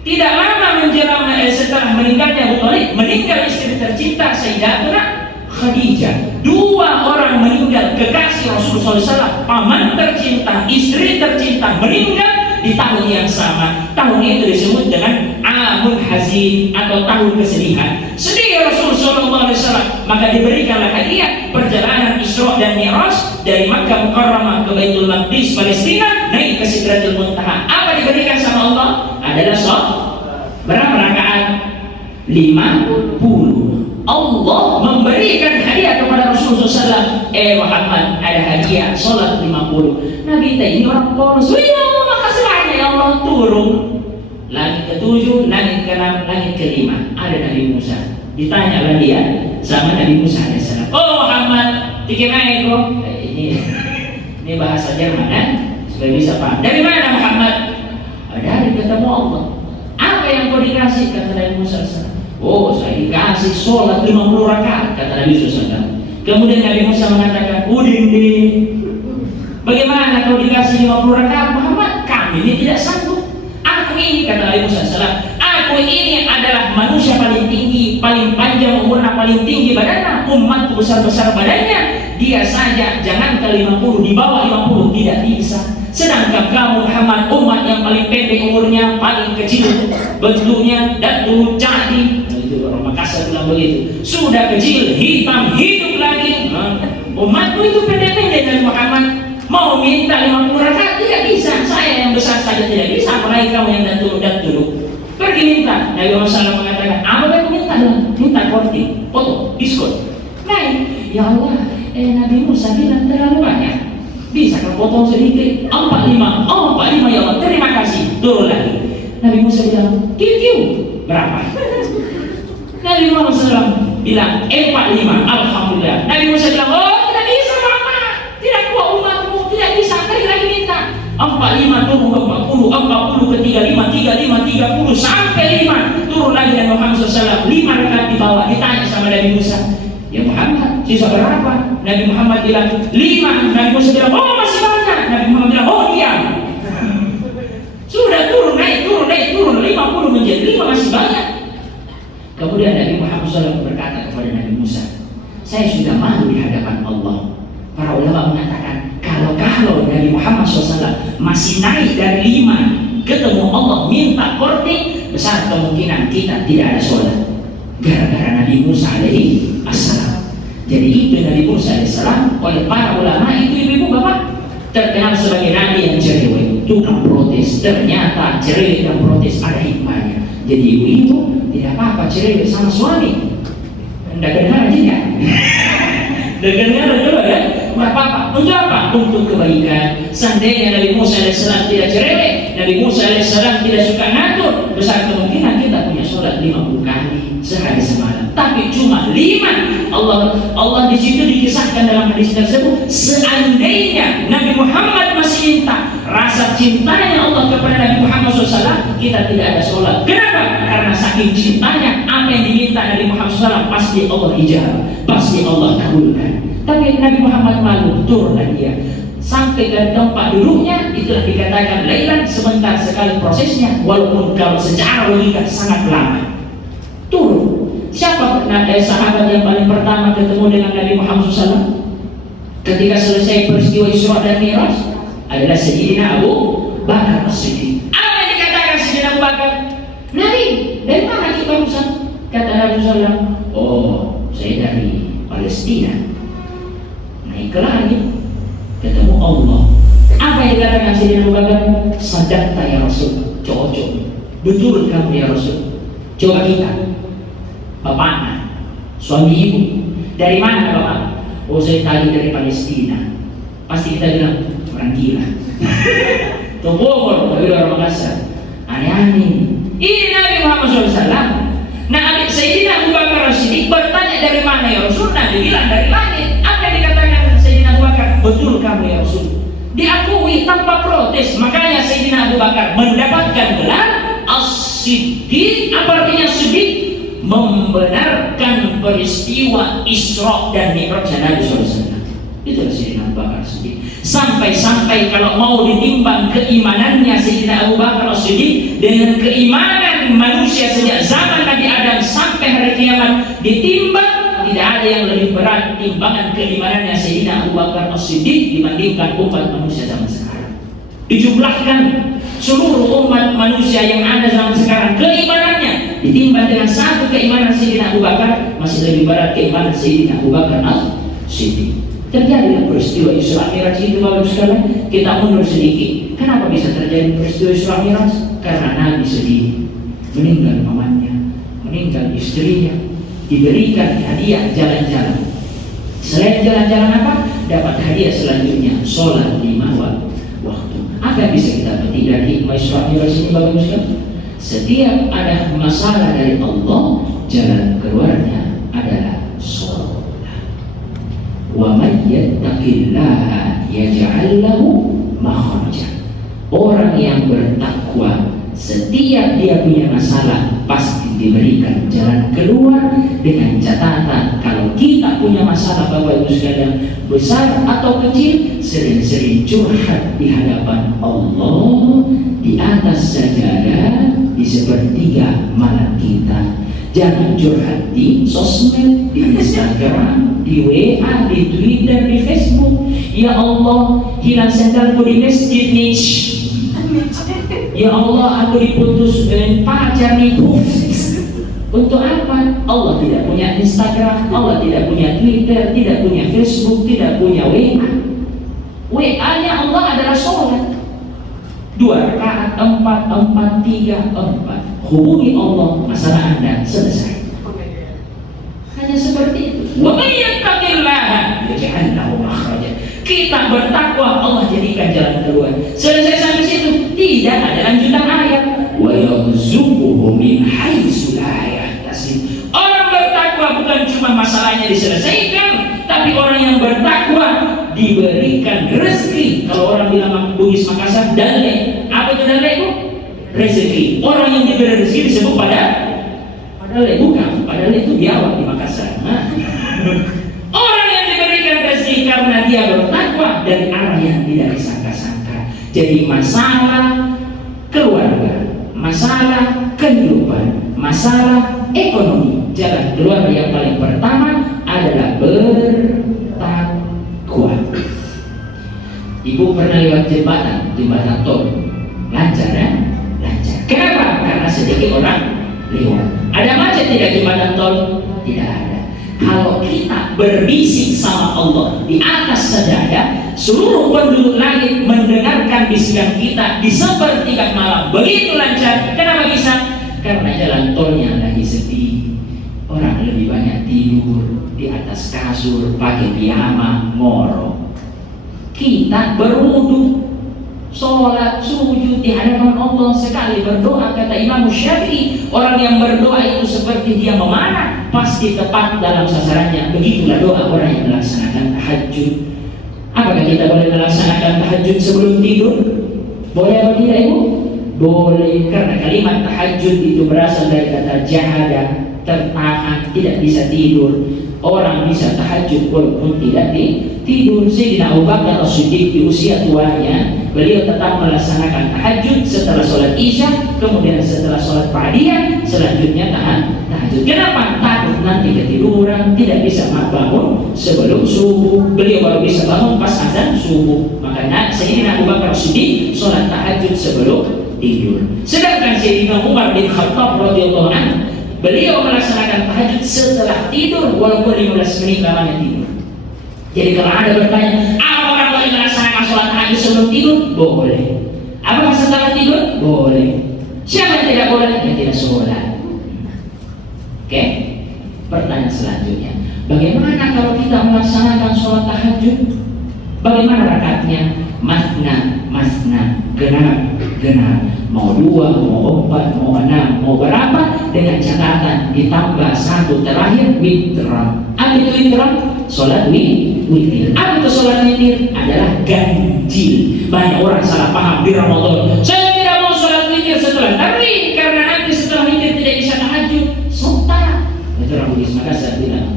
Tidak lama menjelang setelah meninggalnya Abu Thalib, meninggal istri tercinta Sayyidatuna Khadijah. 2 orang meninggal, kekasih Rasulullah SAW, paman tercinta, istri tercinta meninggal di tahun yang sama. Tahun itu disebut dengan Amul Hazin atau tahun kesedihan. Sedih Rasulullah SAW, maka diberikanlah hadiah perjalanan Isra dan Mi'raj dari Makkah Mukarramah ke Baitul Maqdis Palestina naik ke Sidratul Muntaha. Apa diberikan sama Allah? Adalah sholat. Berapa rakaat? 50. Allah memberikan hadiah kepada Rasulullah SAW. Muhammad, ada hadiah sholat 50. Nabi ini orang polos. Ya Allah, makasih banyak ya Allah. Turun langit ke-7, langit ke-6, langit ke-5. Ada Nabi Musa. Ditanyalah dia sama Nabi Musa AS. Oh Muhammad, dikirain kok. Ini bahasa Jerman kan? Supaya bisa paham. Dari mana Muhammad? Dari ketemu Allah. Apa yang kau dikasih? Kata Nabi Musa AS. Oh, saya dikasih sholat 50 rakaat, kata Nabi SAW. Kemudian Nabi Musa mengatakan, udin deh. Bagaimana kau dikasih 50 rakaat Muhammad? Kami ini tidak sanggup. Aku ini, kata Nabi Musa SAW, aku ini adalah manusia paling tinggi, paling panjang umurnya, paling tinggi badannya, umatku besar-besar badannya. Dia saja jangan ke 50, di bawah 50 tidak bisa. Sedangkan kamu Muhammad, umat yang paling pendek umurnya, paling kecil bentuknya, dan turut jadi. Itu orang Makassar bilang begitu. Sudah kecil, hitam, hidup lagi. Umatku itu pendek-pendek dari Muhammad. Mau minta 50 rakaat tidak bisa. Saya yang besar saja tidak bisa, apalagi kamu yang dan turut. Pergi minta. Nabi Muhammad SAW mengatakan, apa yang minta dong? Minta korting, foto, diskon. Naik. Ya Allah, Nabi Musa bilang terlalu banyak. Bisa kau potong sedikit? 45. Oh 45 ya Allah, terima kasih. Turun lagi. Nabi Musa bilang, kiu. Berapa? Nabi Muhammad SAW bilang 45. Alhamdulillah. Nabi Musa bilang, oh tidak bisa Mama, tidak kuat umatmu, tidak bisa. Pergi lagi minta 45 turun ke 40 ke 35 30 sampai 5. Turun lagi Nabi Muhammad SAW 5 rakaat di bawah. Ditanya sama Nabi Musa, ya Muhammad, sisa berapa? Nabi Muhammad bilang 5. Nabi Musa bilang, oh masih banyak. Nabi Muhammad bilang, oh iya. Sudah turun naik 50 menjadi 5, masih banyak. Kemudian Nabi Muhammad SAW berkata kepada Nabi Musa, saya sudah malu di hadapan Allah. Para ulama mengatakan, kalau Nabi Muhammad SAW masih naik dari 5 ketemu Allah minta korting, besar kemungkinan kita tidak ada sholat gara-gara Nabi Musa alaihi assalam. Jadi itu Nabi Musa alaihissalam oleh para ulama itu ibu-ibu bapak terkenal sebagai nabi yang cerewet, tukang protes. Ternyata cerewet dan protes ada hikmahnya. Jadi ibu-ibu tidak apa-apa cerewet sama suami. Tidak kedengaran juga. Dengarnya dulu ya, tidak apa-apa. Untuk apa? Untuk kebaikan. Seandainya Nabi Musa alaihissalam tidak cerewet, Nabi Musa alaihissalam tidak suka ngatur, besar kemungkinan kita punya sholat 50 kali sehari semalam. Tapi cuma 5. Allah di situ dikisahkan dalam hadis tersebut, seandainya Nabi Muhammad masih minta rasa cintanya Allah kepada Nabi Muhammad SAW, kita tidak ada sholat. Kenapa? Karena saking cintanya, apa yang diminta Nabi Muhammad SAW pasti Allah ijabah, pasti Allah kabulkan. Tapi Nabi Muhammad malu, turunlah dia sampai ke tempat duduknya. Itulah dikatakan lailan, sebentar sekali prosesnya, walaupun kalau secara logika sangat lama. Turun. Siapa sahabat yang paling pertama ketemu dengan Nabi Muhammad SAW ketika selesai peristiwa Isra dan Mi'raj? Adalah Sayyidina Abu Bakar As-Siddiq. Apa yang dikatakan Sayyidina Abu Bakar? Nabi, dari mana kita urusan? Kata Nabi SAW, oh, saya dari Palestina. Naik ke langit, ketemu Allah. Apa yang dikatakan Sayyidina Abu Bakar? Sadaqta ya Rasul. Cocok, betul kamu ya Rasul. Coba kita, bapaknya, suami ibu, dari mana bapak? Oh, saya tadi dari Palestina. Pasti kita bilang orang gila. Tuh Bogor, tapi orang Makassar. Aneh-aneh. Ini Nabi Muhammad SAW. Nah, Sayyidina Abu Bakar As-Siddiq bertanya dari mana ya Rasul? Nabi bilang dari langit. Apa yang dikatakan Sayyidina Abu Bakar? Betul kamu ya Rasul. Diakui tanpa protes. Makanya Sayyidina Abu Bakar mendapatkan gelar As-Siddiq. Apa artinya Siddiq? Membenarkan peristiwa Isra dan Mi'raj Nabi SAW. Itulah Sayyidina Abu Bakar As-Siddiq. Sampai-sampai kalau mau ditimbang keimanannya Sayyidina Abu Bakar As-Siddiq dengan keimanan manusia sejak zaman Nabi Adam sampai hari kiamat, ditimbang tidak ada yang lebih berat timbangan keimanannya Sayyidina Abu Bakar As-Siddiq dibandingkan umat manusia zaman sekarang. Dijumlahkan seluruh umat manusia yang ada zaman sekarang, keimanannya ditimbang dengan satu keimanan Sayyidina Abu Bakar, masih lebih berat keimanan Sayyidina Abu Bakar As-Siddiq. Terjadilah peristiwa Isra Mi'raj itu baru sekalian. Kita mundur sedikit. Kenapa bisa terjadi peristiwa Isra Mi'raj? Karena Nabi sedih, meninggal pamannya, meninggal istrinya, diberikan hadiah jalan-jalan. Selain jalan-jalan apa? Dapat hadiah selanjutnya sholat 5 waktu. Apa yang bisa kita petik dari hikmah Isra Mi'raj ini bagus kan? Setiap ada masalah dari Allah, jalan keluarnya adalah sholat. Wa may yattaqillaha yaj'al lahu makhraja. Orang yang bertakwa, setiap dia punya masalah pasti diberikan jalan keluar, dengan catatan kalau kita punya masalah Bapak Ibu sekalian, besar atau kecil, sering-sering curhat di hadapan Allah di atas sajadah di sepertiga malam kita. Jangan curhat di sosmed, di Instagram, di WA, di Twitter, di Facebook. Ya Allah, hilang sendalku di masjid nih. Ya Allah, aku diputus dengan pacar nih. Untuk apa? Allah tidak punya Instagram, Allah tidak punya Twitter, tidak punya Facebook, tidak punya WA. WA-nya Allah adalah sholat. 2 rakaat, 4, 4, 3, 4. Hubungi Allah, masalah Anda selesai. Hanya seperti itu. Wa may yattaqillaha yaj'al lahu makhraja. Kita bertakwa, Allah jadikan jalan keluar. Selesai sampai situ, tidak ada lanjutan ayat. Wa yarzuquhu min haitsu la yahtasib. Orang bertakwa bukan cuma masalahnya diselesaikan, tapi orang yang bertakwa diberikan rezeki. Kalau orang bilang Bugis Makassar, dalek. Apa itu dalek itu? Rezeki. Orang yang diberi rezeki disebut padahal bukan, padahal itu Biawak di Makassar. Orang yang diberikan rezeki karena dia bertakwa dari arah yang tidak disangka-sangka. Jadi masalah keluarga, masalah kehidupan, masalah ekonomi, jalan keluar yang paling pertama adalah bertakwa. Ibu pernah lewat jembatan tol, lancar ya? Lancar. Kenapa? Karena sedikit orang lewat. Ada macet tidak jembatan tol? Tidak ada. Kalau kita berbisik sama Allah di atas sajadah, seluruh penduduk langit mendengarkan bisikan kita di sepertiga malam begitu lancar. Kenapa bisa? Karena jalan tolnya lagi sepi. Orang lebih banyak tidur di atas kasur, pakai piyama, ngorok. Kita berwudu, sholat, sujud di hadapan Allah, sekali berdoa. Kata Imam Syafi'i, orang yang berdoa itu seperti dia memanah, pasti tepat dalam sasarannya. Begitulah doa orang yang melaksanakan tahajud. Apakah kita boleh melaksanakan tahajud sebelum tidur? Boleh atau tidak, Ibu? Boleh, karena kalimat tahajud itu berasal dari kata jahada, tertahan, tidak bisa tidur. Orang bisa tahajud walaupun tidak tidur. Sayyidina Abu Bakar As-Siddiq di usia tuanya, beliau tetap melaksanakan tahajud setelah sholat isya, kemudian setelah sholat ba'diyah, selanjutnya tahajud. Kenapa? Takut nanti ketiduran, tidak bisa bangun sebelum subuh. Beliau baru bisa bangun pas azan subuh. Makanya Sayyidina Abu Bakar As-Siddiq sholat tahajud sebelum tidur. Sedangkan Sayyidina Umar bin Khattab radhiyallahu anhu, beliau melaksanakan tahajud setelah tidur walaupun 15 menit lamanya tidur. Jadi kalau ada bertanya, apakah boleh melaksanakan sholat tahajud sebelum tidur? Boleh. Apakah setelah tidur? Boleh. Siapa yang tidak boleh? Yang tidak sholat. Oke. Pertanyaan selanjutnya, bagaimana kalau kita melaksanakan sholat tahajud? Bagaimana rakaatnya? Masna, genap. Mau 2, mau 4, mau 6, mau berapa? Dengan catatan ditambah 1 terakhir witr. Apa itu witr? Sholat witir. Apa itu sholat witir? Adalah ganjil. Banyak orang salah paham di Ramadan. Saya tidak mau sholat witir setelah tarawih karena nanti setelah witir tidak bisa tahajud. Sotah. Itu orang Bugis Makassar bilang.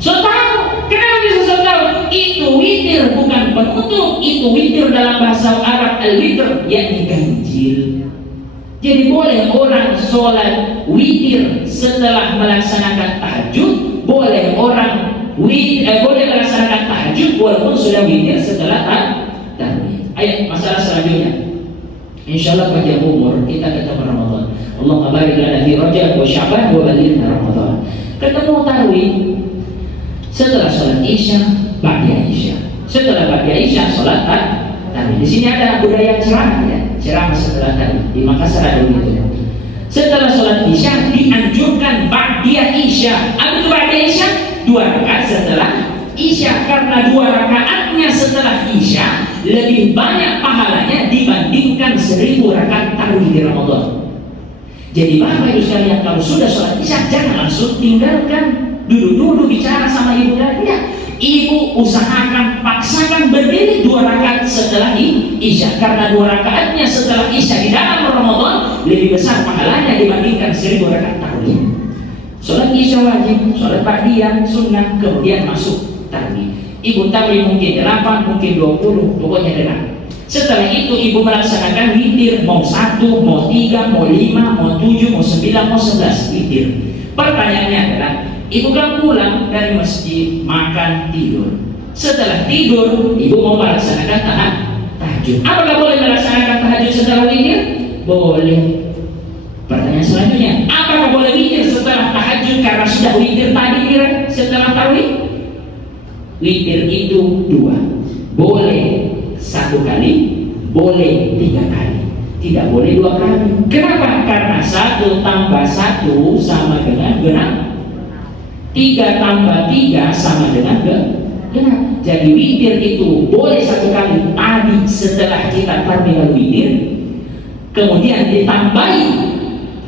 Sotah. Kenapa bisa sotah? Itu witir bukan penutup. Itu witir dalam bahasa Arab al-witr, yakni ganjil. Jadi boleh orang sholat witir setelah melaksanakan tahajud, boleh orang boleh melaksanakan tahajud walaupun sudah witir setelah tarawih. Ayo masalah selanjutnya. Insyaallah panjang umur kita ketemu Ramadan. Allahumma barik lana fi Rajab wa Sya'ban wa balighna Ramadan. Ketemu tarawih setelah sholat isya, ba'da isya. Setelah ba'da isya sholat tarawih. Di sini ada budaya ceramah ya, ceramah setelah tarawih. Di Makassar ada begitu. Setelah sholat isya dianjurkan ba'da isya. Apa itu ba'da isya? 2 rakaat setelah isya, karena 2 rakaatnya setelah isya lebih banyak pahalanya dibandingkan 1000 rakaat tarawih di Ramadan. Jadi Bapak Ibu sekalian, kalau sudah sholat isya jangan langsung tinggalkan, duduk bicara sama ibu dan ibu usahakan paksakan berdiri 2 rakaat setelah isya, karena 2 rakaatnya setelah isya di dalam Ramadan lebih besar pahalanya dibandingkan 1000 rakaat tarawih. Sholat isya wajib, sholat ba'diyah sunnah, kemudian masuk tarawih. Ibu tarawih mungkin 8, mungkin 20, pokoknya dengar. Setelah itu ibu melaksanakan witir, mau 1, mau 3, mau 5, mau 7, mau 9, mau 11 witir. Pertanyaannya adalah, ibu kan pulang dari masjid, makan, tidur. Setelah tidur, ibu mau melaksanakan tahajud. Apakah boleh melaksanakan tahajud setelah witir? Boleh. Pertanyaan selanjutnya, apakah boleh witir setelah tahajud karena sudah witir tadi setelah tarawih? Witir itu 2, boleh 1 kali, boleh 3 kali, tidak boleh 2 kali. Kenapa? Karena 1 tambah 1 sama dengan genap, 3 tambah 3 sama dengan genap. Jadi witir itu boleh 1 kali tadi setelah kita tarawih witir, kemudian ditambahi.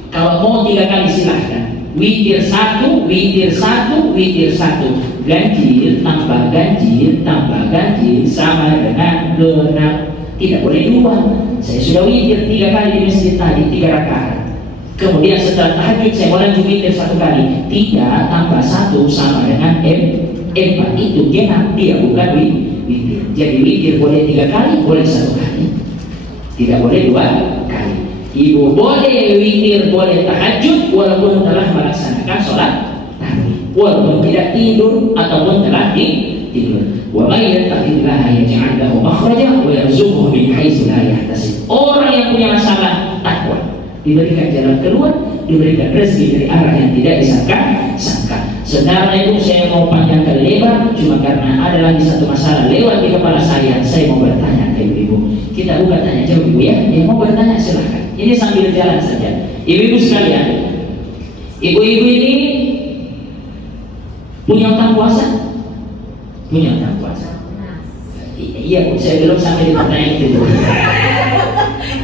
Kalau mau 3 kali silahkan. Witir 1, witir 1, witir 1. Ganjil tambah ganjil tambah ganjil sama dengan genap. Tidak boleh 2. Saya sudah witir 3 kali di masjid tadi, 3 rakaat. Kemudian setelah tahajud saya mau lanjut witir 1 kali. 3 tambah 1 sama dengan 4. Itu genap, dia bukan witir. Jadi witir boleh 3 kali, boleh 1 kali. Tidak boleh 2 kali. Ibu boleh witir, boleh tahajud walaupun telah melaksanakan sholat tarawih, walaupun tidak tidur ataupun telah tidur. Wa may yattaqillaha yaj'al lahu makhraja wa yarzuqhu min haitsu la yahtasib. Orang yang punya masalah takwa diberikan jalan keluar, diberikan rezeki dari arah yang tidak disangka. Sebenarnya Ibu saya mau panjangkan lebar, cuma karena ada lagi satu masalah lewat di kepala saya mau bertanya ke Ibu. Kita bukan tanya jawab Ibu ya. Yang mau bertanya silahkan. Ini sambil jalan saja. Ibu-ibu sekalian, ibu-ibu ini punya utang puasa? Punya utang puasa? Iya Bu, saya belum sampai di pertanyaan itu.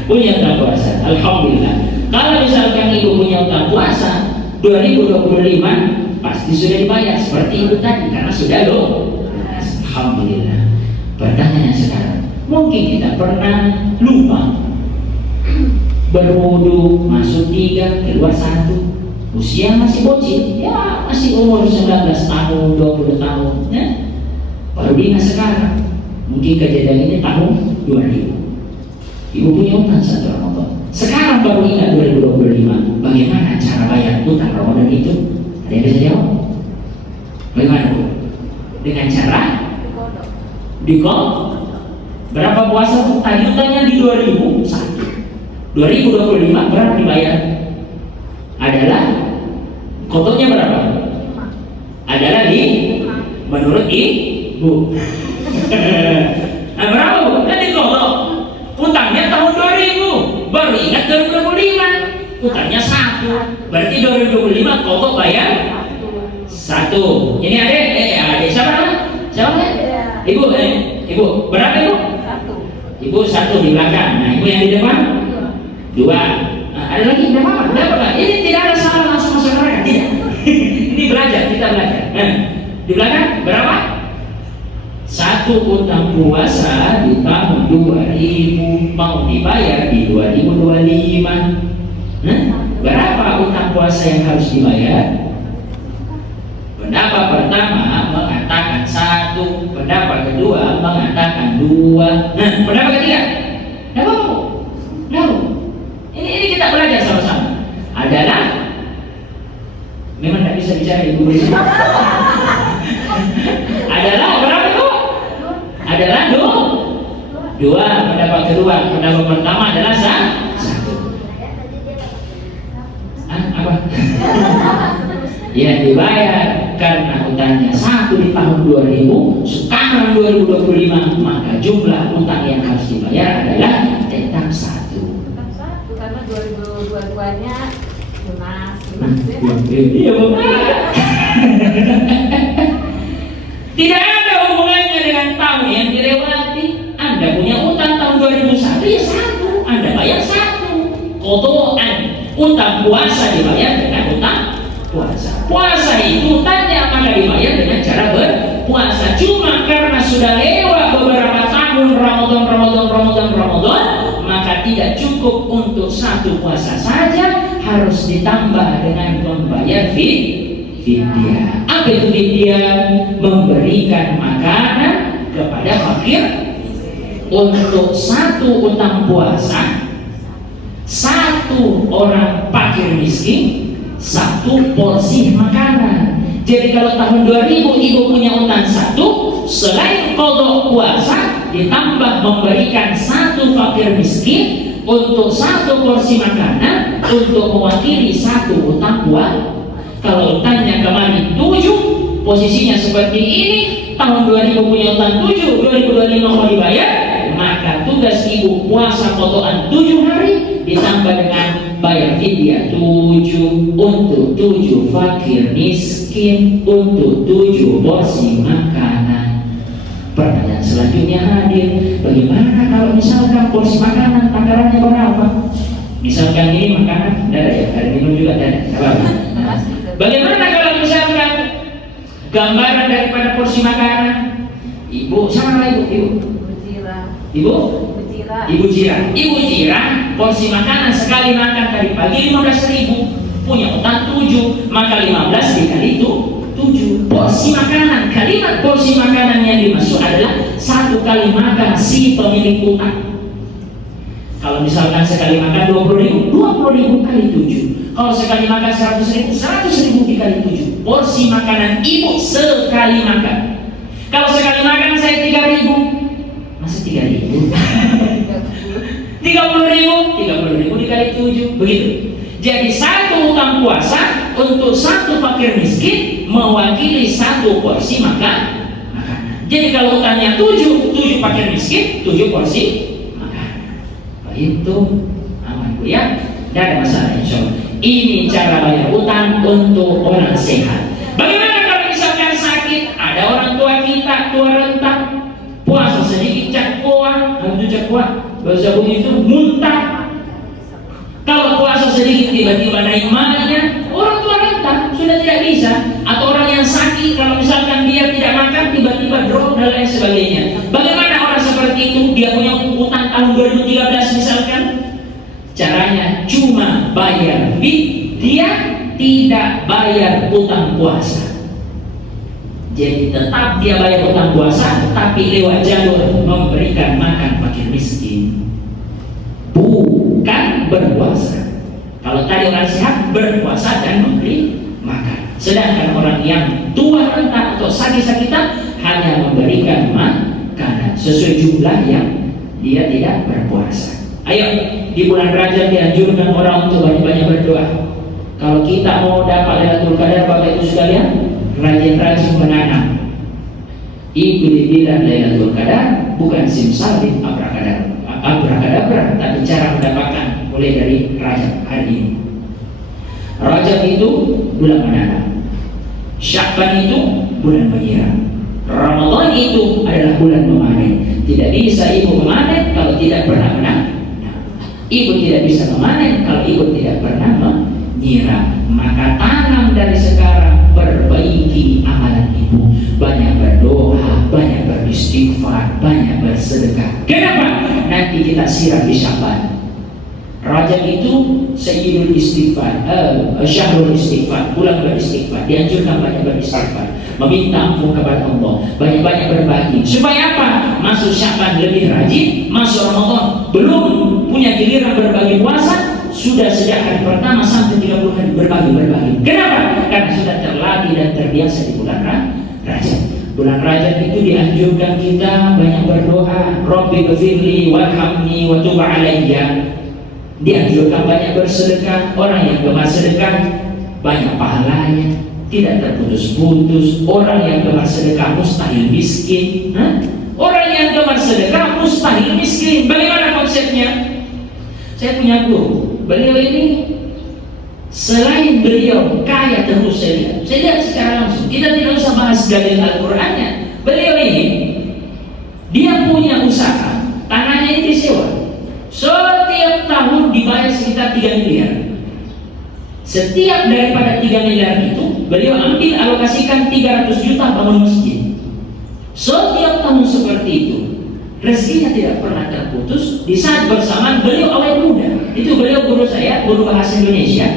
Punya utang puasa, alhamdulillah. Kalau misalkan Ibu punya utang puasa 2025 pasti sudah dibayar seperti Ibu tadi karena sudah loh. Alhamdulillah. Pertanyaannya sekarang, mungkin kita pernah lupa berwudu, masuk 3, keluar 1, usia masih bocil, ya masih umur 19 tahun, 20 tahun, ya. Baru diingat sekarang. Mungkin kejadian ini tahun 2000. Ibu punya utang 1 Ramadan. Sekarang baru ingat 2025. Bagaimana cara bayar utang Ramadan itu? Ada yang bisa jawab? Bagaimana Bu? Dengan cara dikodok. Berapa puasa Bu? Tadi utangnya di 2001. 2025 berapa dibayar? Adalah kodoknya berapa? Adalah di menurut Ibu. Nah, berapa Bu? Kan dikodok. Utangnya tahun 2000. Baru ingat 2025. Utangnya 1. Berarti 2025 kodok bayar 1. Ini adik siapa? Siapa? Ibu, Ibu berapa Ibu? 1. Ibu 1 di belakang. Nah, Ibu yang di depan? 2. Nah, ada lagi berapa? Berapa? Ini tidak ada salah langsung masuk neraka, tidak. Ini belajar, kita belajar. Nah, di belakang berapa? 1 utang puasa di tahun 2000 mau dibayar di 2025. Berapa utang puasa yang harus dibayar? Pendapat pertama mengatakan 1, pendapat kedua mengatakan 2. Nah, pendapat ketiga? Apa Bu? Ini kita belajar sama-sama. Adalah memang tidak bisa bicara Ibu. Adalah berapa Bu? Adalah 2. Pendapat kedua, pendapat pertama adalah 1. Apa? Ya dibayar karena utangnya 1 di tahun 2000, sekarang 2025, maka jumlah utang yang harus dibayar adalah tetap 1. Karena 2022-nya lunas ya. Iya Bu. Tidak ada hubungannya dengan tahun yang dilewati. Anda punya utang tahun 2001 ya 1, Anda bayar 1. Kodokan utang puasa dibayar dengan utang puasa. Puasa itu utangnya maka dibayar dengan cara berpuasa. Cuma karena sudah lewat beberapa tahun Ramadan, maka tidak cukup untuk 1 puasa saja, harus ditambah dengan membayar fidyah. Apa itu fidyah? Memberikan makanan kepada fakir. Untuk 1 utang puasa, 1 orang fakir miskin, 1 porsi makanan. Jadi kalau tahun 2000 Ibu punya utang 1, selain kodok puasa ditambah memberikan 1 fakir miskin untuk 1 porsi makanan untuk mewakili 1 utang puasa. Kalau utangnya kemarin 7, posisinya seperti ini, tahun 2000 punya utang 7, 2025 mau dibayar, maka tugas Ibu puasa kodokan 7 hari ditambah dengan bayar fidyah 7 untuk 7 fakir miskin untuk 7 porsi makanan. Pertanyaan selanjutnya hadir, bagaimana kalau misalkan porsi makanan takarannya berapa? Misalkan ini makanan, ada ya, ada minum juga ada. Bagaimana kalau misalkan gambaran daripada porsi makanan? Ibu, sama lah Ibu. Ibu Jira, porsi makanan sekali makan tadi pagi 15.000, punya utang 7, maka 15 dikali itu 7 porsi makanan. Kalimat porsi makanan yang dimaksud adalah 1 kali makan si pemilik utang. Kalau misalkan sekali makan 20.000 kali 7. Kalau sekali makan 100.000 dikali 7. Porsi makanan Ibu sekali makan. Kalau sekali makan saya 3.000, masih 3.000. 30.000 dikali 7, begitu. Jadi satu utang puasa untuk satu fakir miskin mewakili satu porsi makanan. Jadi kalau utangnya 7 fakir miskin, 7 porsi makanan. Itu aman Bu ya, tidak ada masalah insya Allah. Ini cara bayar utang untuk orang sehat. Bagaimana kalau misalkan sakit, ada orang tua kita, tua renta, puasa sedikit cakwa, itu cakwa, bahasa bunyi itu muntah. Kalau puasa sedikit tiba-tiba naik mahnya, orang tua renta sudah tidak bisa. Atau orang yang sakit, kalau misalkan dia tidak makan tiba-tiba drop dan lain sebagainya. Bagaimana orang seperti itu? Dia punya utang tahun 2013 misalkan. Caranya cuma bayar dia tidak bayar utang puasa. Jadi tetap dia bayar utang puasa, tapi lewat jalur memberikan makan fakir miskin, bukan berpuasa. Kalau tadi orang sehat berpuasa dan memberi makan, sedangkan orang yang tua renta atau sakit-sakitan hanya memberikan makanan sesuai jumlah yang dia tidak berpuasa. Ayo, di bulan Rajab dianjurkan orang untuk banyak-banyak berdoa. Kalau kita mau dapat Lailatul Qadar, Bapak Ibu sekalian, rajin-rajin menanam. Ibu dibilang Lailatul Qadar bukan simsalabim abrakadabra, tapi cara mendapatkan mulai dari Rajab hari ini. Rajab itu bulan menanam, Sya'ban itu bulan menyiram, Ramadan itu adalah bulan memanen. Tidak bisa ibu memanen kalau tidak pernah menanam. Ibu tidak bisa memanen kalau ibu tidak pernah menyiram. Maka tanam dari sekarang, perbaiki amalan ibu. Banyak berdoa, banyak beristighfar, banyak bersedekah. Kenapa? Nanti kita siram di Sya'ban. Rajab itu Sayyidul Istighfar, Syahrul Istighfar, bulan beristighfar. Dianjurkan banyak beristighfar, meminta ampun kepada Allah, banyak-banyak berbagi. Supaya apa? Masuk Sya'ban lebih rajin, masuk Ramadan belum punya giliran berbagi puasa, sudah sejak hari pertama sampai 30 hari berbagi. Kenapa? Karena sudah terlatih dan terbiasa di bulan Rajab. Bulan Rajab itu dianjurkan kita banyak berdoa, Rabbi ghfirli warhamni wa tub alayya. Dianjurkan banyak bersedekah. Orang yang gemar sedekah banyak pahalanya, tidak terputus-putus. Orang yang gemar sedekah mustahil miskin. Orang yang gemar sedekah mustahil miskin. Bagaimana konsepnya? Saya punya guru, beliau ini selain beliau kaya terus, saya lihat secara langsung. Kita tidak usah bahas dalil Al-Qur'annya. Beliau ini dia punya usaha, tanahnya ini disewa. Setiap tahun dibayar sekitar 3 miliar. Setiap daripada 3 miliar itu beliau ambil alokasikan 300 juta bangun masjid. Setiap tahun seperti itu, rezekinya tidak pernah terputus. Di saat bersamaan beliau awet muda. Itu beliau guru saya, guru bahasa Indonesia,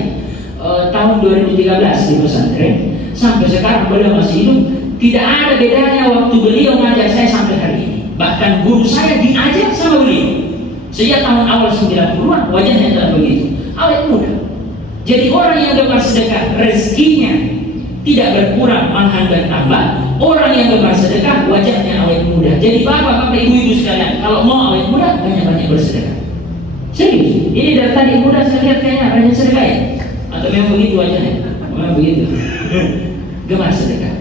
tahun 2013 di pesantren. Sampai sekarang beliau masih hidup. Tidak ada bedanya waktu beliau ngajar saya sampai hari ini. Bahkan guru saya diajar sama beliau. Sejak tahun awal 90-an wajahnya telah begitu, awet muda. Jadi orang yang gemar sedekah rezekinya tidak berkurang, malahan bertambah. Orang yang gemar sedekah wajahnya awet muda. Jadi bapak-bapak, ibu-ibu sekalian, kalau mau awet muda banyak-banyak bersedekah. Serius, ini dari tadi muda saya lihat kayaknya rajin sedekah ya? Atau memang begitu wajahnya? Memang begitu. Gemar sedekah.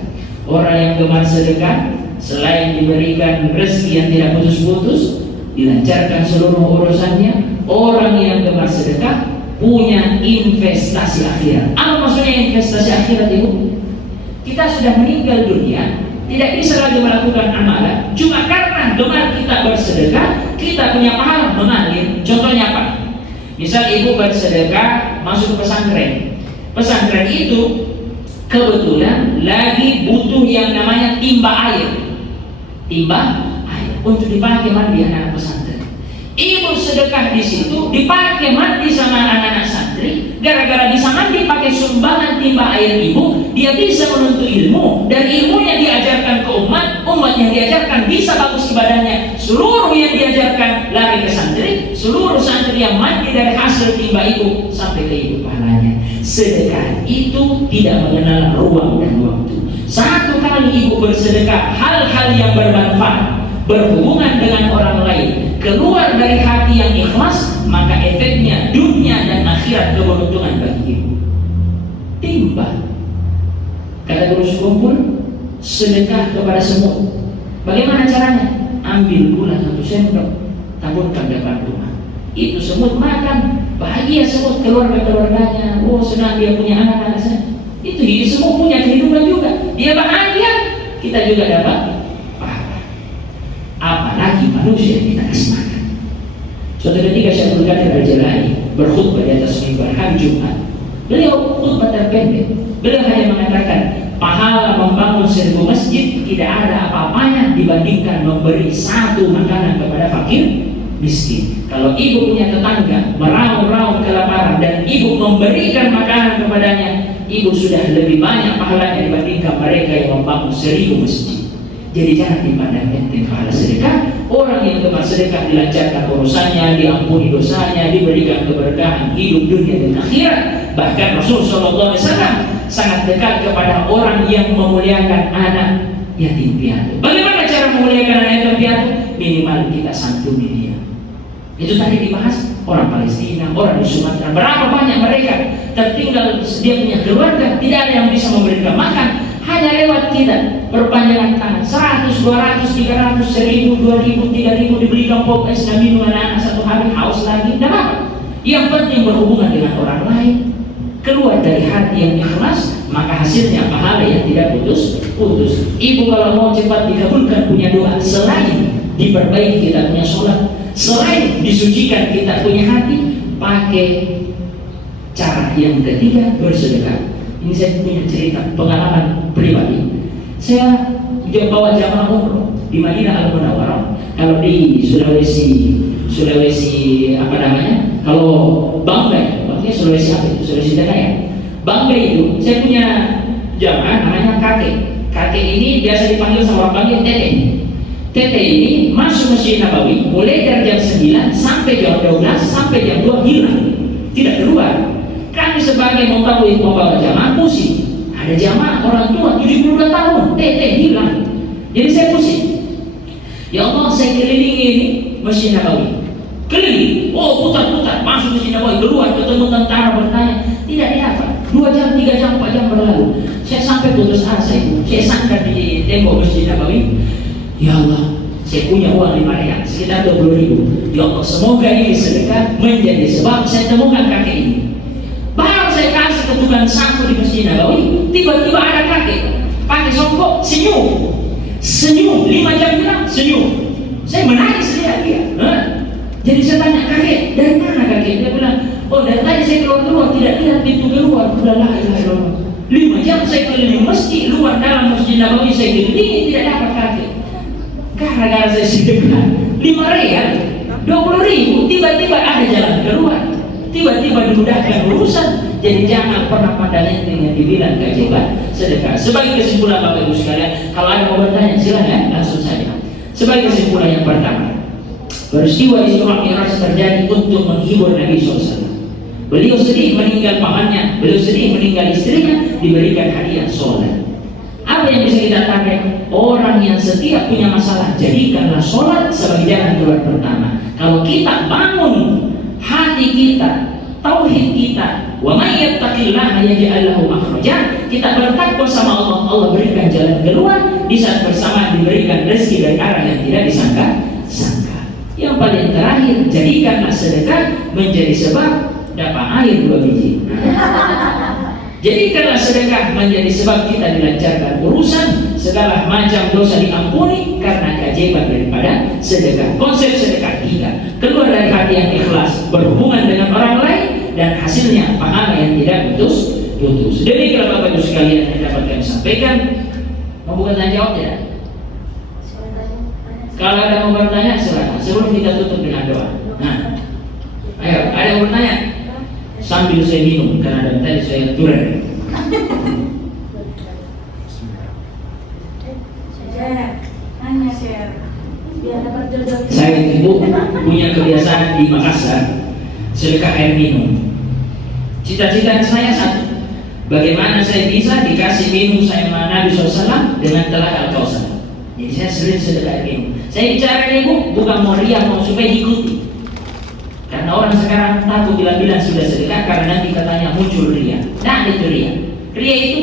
Orang yang gemar sedekah selain diberikan rezeki yang tidak putus-putus, dilancarkan seluruh urusannya. Orang yang gemar sedekah punya investasi akhirat. Apa maksudnya investasi akhirat itu? Kita sudah meninggal dunia, tidak bisa lagi melakukan amalan. Cuma karena gemar kita bersedekah, kita punya pahala mengalir. Contohnya apa? Misal ibu bersedekah masuk ke pesantren. Pesantren itu kebetulan lagi butuh yang namanya timba air. Timba untuk dipakai mandi anak pesantren. Ibu sedekah di situ, dipakai mandi sama anak-anak santri. Gara-gara bisa mandi pakai sumbangan timba air ibu, dia bisa menuntut ilmu. Dan ilmunya diajarkan ke umat, umat yang diajarkan bisa bagus ibadahnya. Seluruh yang diajarkan lari ke santri, seluruh santri yang mandi dari hasil timba ibu sampai ke ibu pahalanya. Sedekah itu tidak mengenal ruang dan waktu. Satu kali ibu bersedekah hal-hal yang bermanfaat, berhubungan dengan orang lain, keluar dari hati yang ikhlas, maka efeknya dunia dan akhirat keberuntungan terus kumpul, sedekah kepada semut. Bagaimana caranya? Ambil gula 1 sendok, taburkan depan rumah. Itu semut makan, bahagia semut, keluarga-keluarganya. Oh, senang dia punya anak-anak saya. Itu semut punya kehidupan juga. Dia bahagia, kita juga dapat pahala. Apalagi manusia yang kita kasih makan. Suatu ketika Syaikhul Qadir Al-Jilani berkhutbah di atas mimbar hari Jumat. Beliau khutbah terpendek. Beliau hanya mengatakan, pahala membangun 1000 masjid tidak ada apa-apanya dibandingkan memberi 1 makanan kepada fakir miskin. Kalau ibu punya tetangga meraung-raung kelaparan dan ibu memberikan makanan kepadanya, ibu sudah lebih banyak pahalanya dibandingkan mereka yang membangun 1000 masjid. Jadi jangan dipandang enteng pahala sedekah. Orang yang tempat sedekah dilancarkan urusannya, diampuni dosanya, diberikan keberkahan hidup dunia dan akhirat. Bahkan Rasulullah SAW sangat dekat kepada orang yang memuliakan anak yatim piatu. Bagaimana cara memuliakan anak yatim piatu? Minimal kita santuni dia. Itu tadi dibahas orang Palestina, orang di Sumatera. Berapa banyak mereka tertinggal, dia punya keluarga, tidak ada yang bisa memberikan makan. Hanya lewat kita perpanjangan tangan 100, 200, 300, 1000, 2000, 3000 diberikan pop es dan minum anak-anak 1 hari haus lagi, tidak apa. Yang penting berhubungan dengan orang lain, keluar dari hati yang ikhlas, maka hasilnya pahala yang tidak putus. Ibu kalau mau cepat dikabulkan punya doa, selain diperbaiki kita punya sholat, selain disucikan kita punya hati, pakai cara yang ketiga, bersedekah. Ini saya punya cerita pengalaman pribadi. Saya juga bawa jamaah umroh di Madinah Al-Munawwarah. Kalau di Sulawesi apa namanya? Kalau Banggai, Sulawesi apa itu? Sulawesi Tengah ya. Banggai itu saya punya jamaah namanya kakek. Kakek ini biasa dipanggil sama orang Banggai Tete. Tete ini masuk Masjid Nabawi mulai dari jam 9 sampai jam 12 sampai jam 2 hilang, tidak keluar. Kami sebagai membawa jamaah pusing. Ada jamaah orang tua 72 tahun, Tete hilang. Jadi saya pusing. Ya Allah, saya kelilingi ini Masjid Nabawi. Keliling, putar-putar, masuk Masjid Nabawi, keluar ketemu tentara bertanya, tidak dapat. 2 jam, 3 jam, 4 jam berlalu. Saya sampai putus asa itu. Saya sangkar di tembok Masjid Nabawi. Ya Allah, saya punya uang 5 riyal, sekitar 20.000. Ya Allah, semoga ini sedekah menjadi sebab saya temukan kakek ini. Baru saya kasih ke tukang sapu di Masjid Nabawi, tiba-tiba ada kakek pakai songkok, senyum 5 jam hilang, senyum. Saya menangis lihat dia. Jadi saya tanya, kakek dari mana kakek? Dia bilang, oh dari tadi saya keluar tidak lihat pintu keluar. Udah la ilaha illallah. 5 jam saya keliling masjid, luar dalam Masjid Nabawi saya keliling, tidak dapat kakek. Gara-gara saya sedekah 5 riyal, 20.000, tiba-tiba ada jalan keluar. Tiba-tiba dimudahkan urusan. Jadi jangan pernah pandang enteng yang dibilang keajaiban sedekah. Sebagai kesimpulan Bapak Ibu sekalian, kalau ada mau bertanya silakan langsung saja. Sebagai kesimpulan yang pertama, peristiwa Isra Mi'raj terjadi untuk menghibur Nabi SAW. Beliau sedih meninggal pamannya, beliau sedih meninggal istrinya, diberikan hadiah sholat. Apa yang bisa kita tarik? Orang yang setiap punya masalah, jadikanlah sholat sebagai jalan keluar pertama. Kalau kita bangun hati kita, tauhid kita, wa may yattaqillaha yaj'al lahu makhraja, kita bertakwa sama Allah, Allah berikan jalan keluar, di saat bersamaan diberikan rezeki dari arah yang tidak disangka-sangka. Yang paling terakhir, jadikanlah sedekah menjadi sebab dapat air 2 biji. Jadikanlah sedekah menjadi sebab kita dilancarkan urusan, segala macam dosa diampuni karena keajaiban daripada sedekah. Konsep sedekah 3, keluar dari hati yang ikhlas, berhubungan dengan orang lain, dan hasilnya pahala yang tidak putus. Demikian Bapak Ibu sekalian yang dapat kami sampaikan. Mau buka tanya jawab ya? Kalau ada yang mau bertanya silakan. Sebelum kita tutup dengan doa. Nah, ayo, ada yang bertanya? Sambil saya minum karena dari tadi saya turun. Saya itu punya kebiasaan di Makassar sedekah air minum. Cita-cita saya satu, bagaimana saya bisa dikasih minum sama Nabi SAW dengan telaga Al-Kausar. Jadi saya sering sedekah air minum. Saya bicara ini bukan mau riak, mau supaya diikuti. Karena orang sekarang takut bilang-bilang sudah sedekah karena nanti katanya muncul ria. Nah itu ria. Ria itu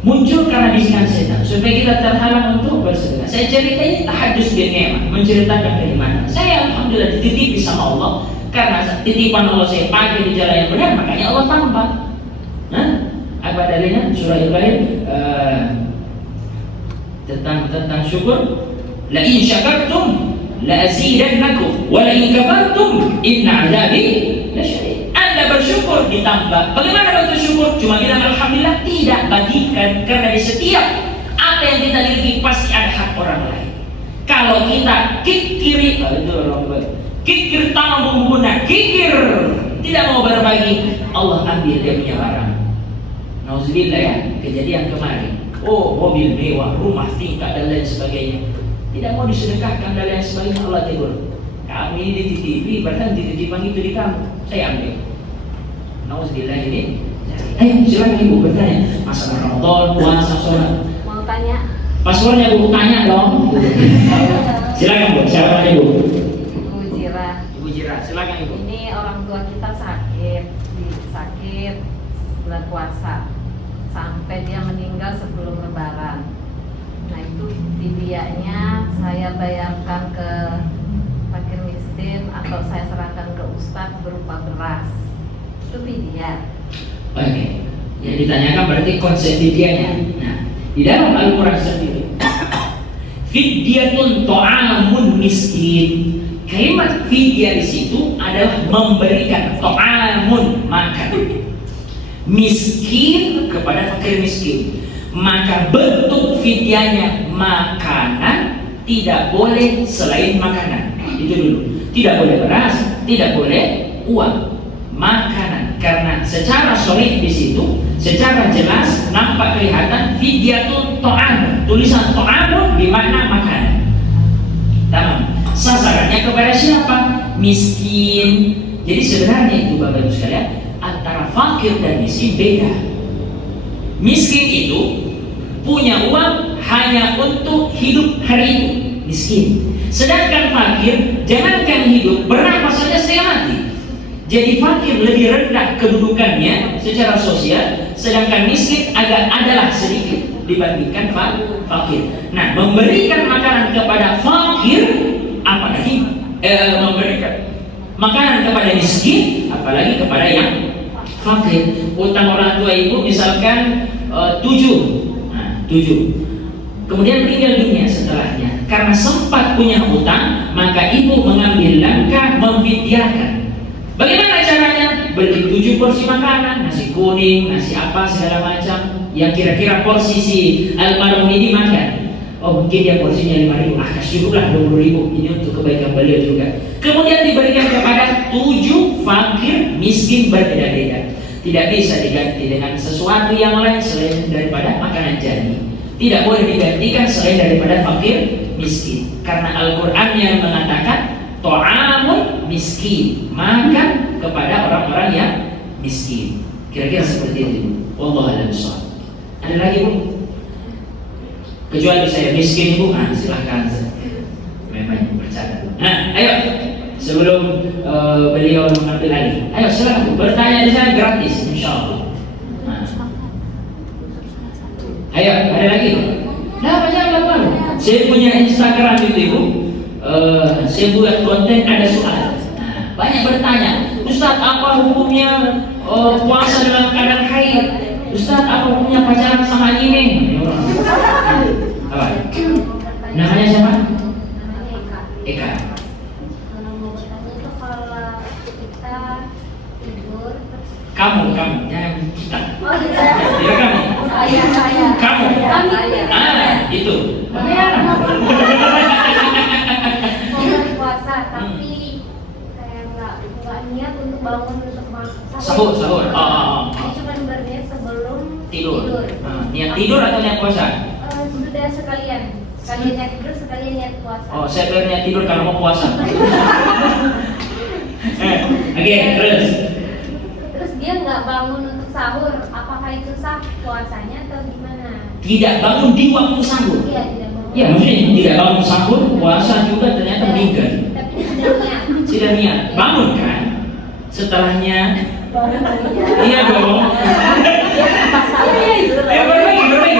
muncul karena bisikan setan supaya kita terhalang untuk bersedekah. Saya cerita ini tahadus bin ni'mah, menceritakan keimanan. Saya alhamdulillah dititipi sama Allah, karena titipan Allah saya pakai di jalan yang benar, makanya Allah tambah. Nah, apa dalilnya? Surah Ibrahim tentang syukur. La in syakartum la azidannakum wa la in kafartum inna 'adzabi lasyadid. Anda bersyukur ditambah. Bagaimana bentuk syukur? Cuma bilang alhamdulillah? Tidak, bagikan. Karena di setiap apa yang kita miliki pasti ada hak orang lain. Kalau kita kikir tangan pengguna, kikir tidak mau berbagi, Allah ambil dia punya barang. Nauzubillah ya, kejadian kemarin. Oh, mobil mewah, rumah tingkat dan lain sebagainya, tidak mau disedekahkan dan lain sebagainya. Allah tegur, kamu ini dititipi, bahkan titipan itu di kamu, saya ambil. Nauzubillah ini. Ayo silakan ibu bertanya. Masa Ramadan, puasa, sholat. Mau tanya? Paspornya bu, tanya dong. Silakan bu, siapa ibu? Ibu Jira. Ibu Jira, silakan ibu. Ini orang tua kita sakit bulan puasa sampai dia meninggal sebelum Lebaran. Nah itu fidyahnya saya bayarkan ke fakir miskin atau saya serahkan ke ustadz berupa beras. Itu fidyah. Oke, yang ditanyakan berarti konsep fidyahnya. Nah, di dalam Al-Quran sendiri, fidyatun ta'amun miskin. Kalimat fidyah di situ adalah memberikan, ta'amun makan, miskin kepada fakir miskin. Maka bentuk fidyahnya makanan, tidak boleh selain makanan. Itu dulu. Tidak boleh beras, tidak boleh uang, makanan. Karena secara sharih di situ, secara jelas nampak kelihatan fidyatun ta'amun. Tulisan ta'amun bermakna makanan. Tamam. Sasarannya kepada siapa? Miskin. Jadi sebenarnya itu Bapak Ibu sekalian, antara fakir dan miskin beda. Miskin itu punya uang hanya untuk hidup hari ini, miskin. Sedangkan fakir jangankan hidup, bernafas saja setengah mati. Jadi fakir lebih rendah kedudukannya secara sosial, sedangkan miskin adalah sedikit dibandingkan fakir. Nah, memberikan makanan kepada fakir, apalagi memberikan makanan kepada miskin, apalagi kepada yang fakir. Utang orang tua ibu misalkan 7, kemudian meninggal dunia setelahnya. Karena sempat punya utang, maka ibu mengambil langkah memfidyahkan. Bagaimana caranya? Beli 7 porsi makanan, nasi kuning, nasi apa segala macam, yang kira-kira porsi si almarhum ini makan. Oh mungkin dia porsinya 5.000, kasih cukuplah 20.000, ini untuk kebaikan beliau juga. Kemudian diberikan kepada 7 fakir miskin berbeda-beda. Tidak bisa diganti dengan sesuatu yang lain selain daripada makanan jadi. Tidak boleh digantikan selain daripada fakir miskin. Karena Al-Quran yang mengatakan ta'amun miskin, makan kepada orang-orang yang miskin. Kira-kira seperti itu. Wallahu a'lam bishawab. Ada lagi bu? Kecuali saya miskin bu, silahkan. Memang bercanda. Nah, ayo sebelum beliau mengambil lagi, ayo silakan bu, bertanya di sana gratis, insyaallah. Nah. Ayo, ada lagi? Nah, jangan malu. Saya punya Instagram itu bu. Saya buat konten ada soal. Nah, banyak bertanya, Ustaz apa hukumnya puasa dalam keadaan haid? Ustaz apa hukumnya pacaran sama ini? Apa? Namanya siapa? Eka. Kamu, jangan kita. Oh, iya. Ya kamu. Saya. Kamu. Itu. Mau puasa tapi kayak nggak niat untuk bangun untuk makan. Sahur. Cuma berniat sebelum Tidur. Niat tidur atau niat puasa? Sudah sekalian niat tidur, sekalian niat puasa. Oh, saya berniat tidur karena mau puasa. Oke, terus. Terus dia nggak bangun untuk sahur, apakah itu sah puasanya atau gimana? Tidak bangun di waktu sahur. Iya, tidak bangun. Ya, maksudnya tidak bangun sahur, puasa juga ternyata meninggal. Tapi sudah niat. Sudah niat, bangun kan? Setelahnya, Bangun. iya dong. Ya berbagi.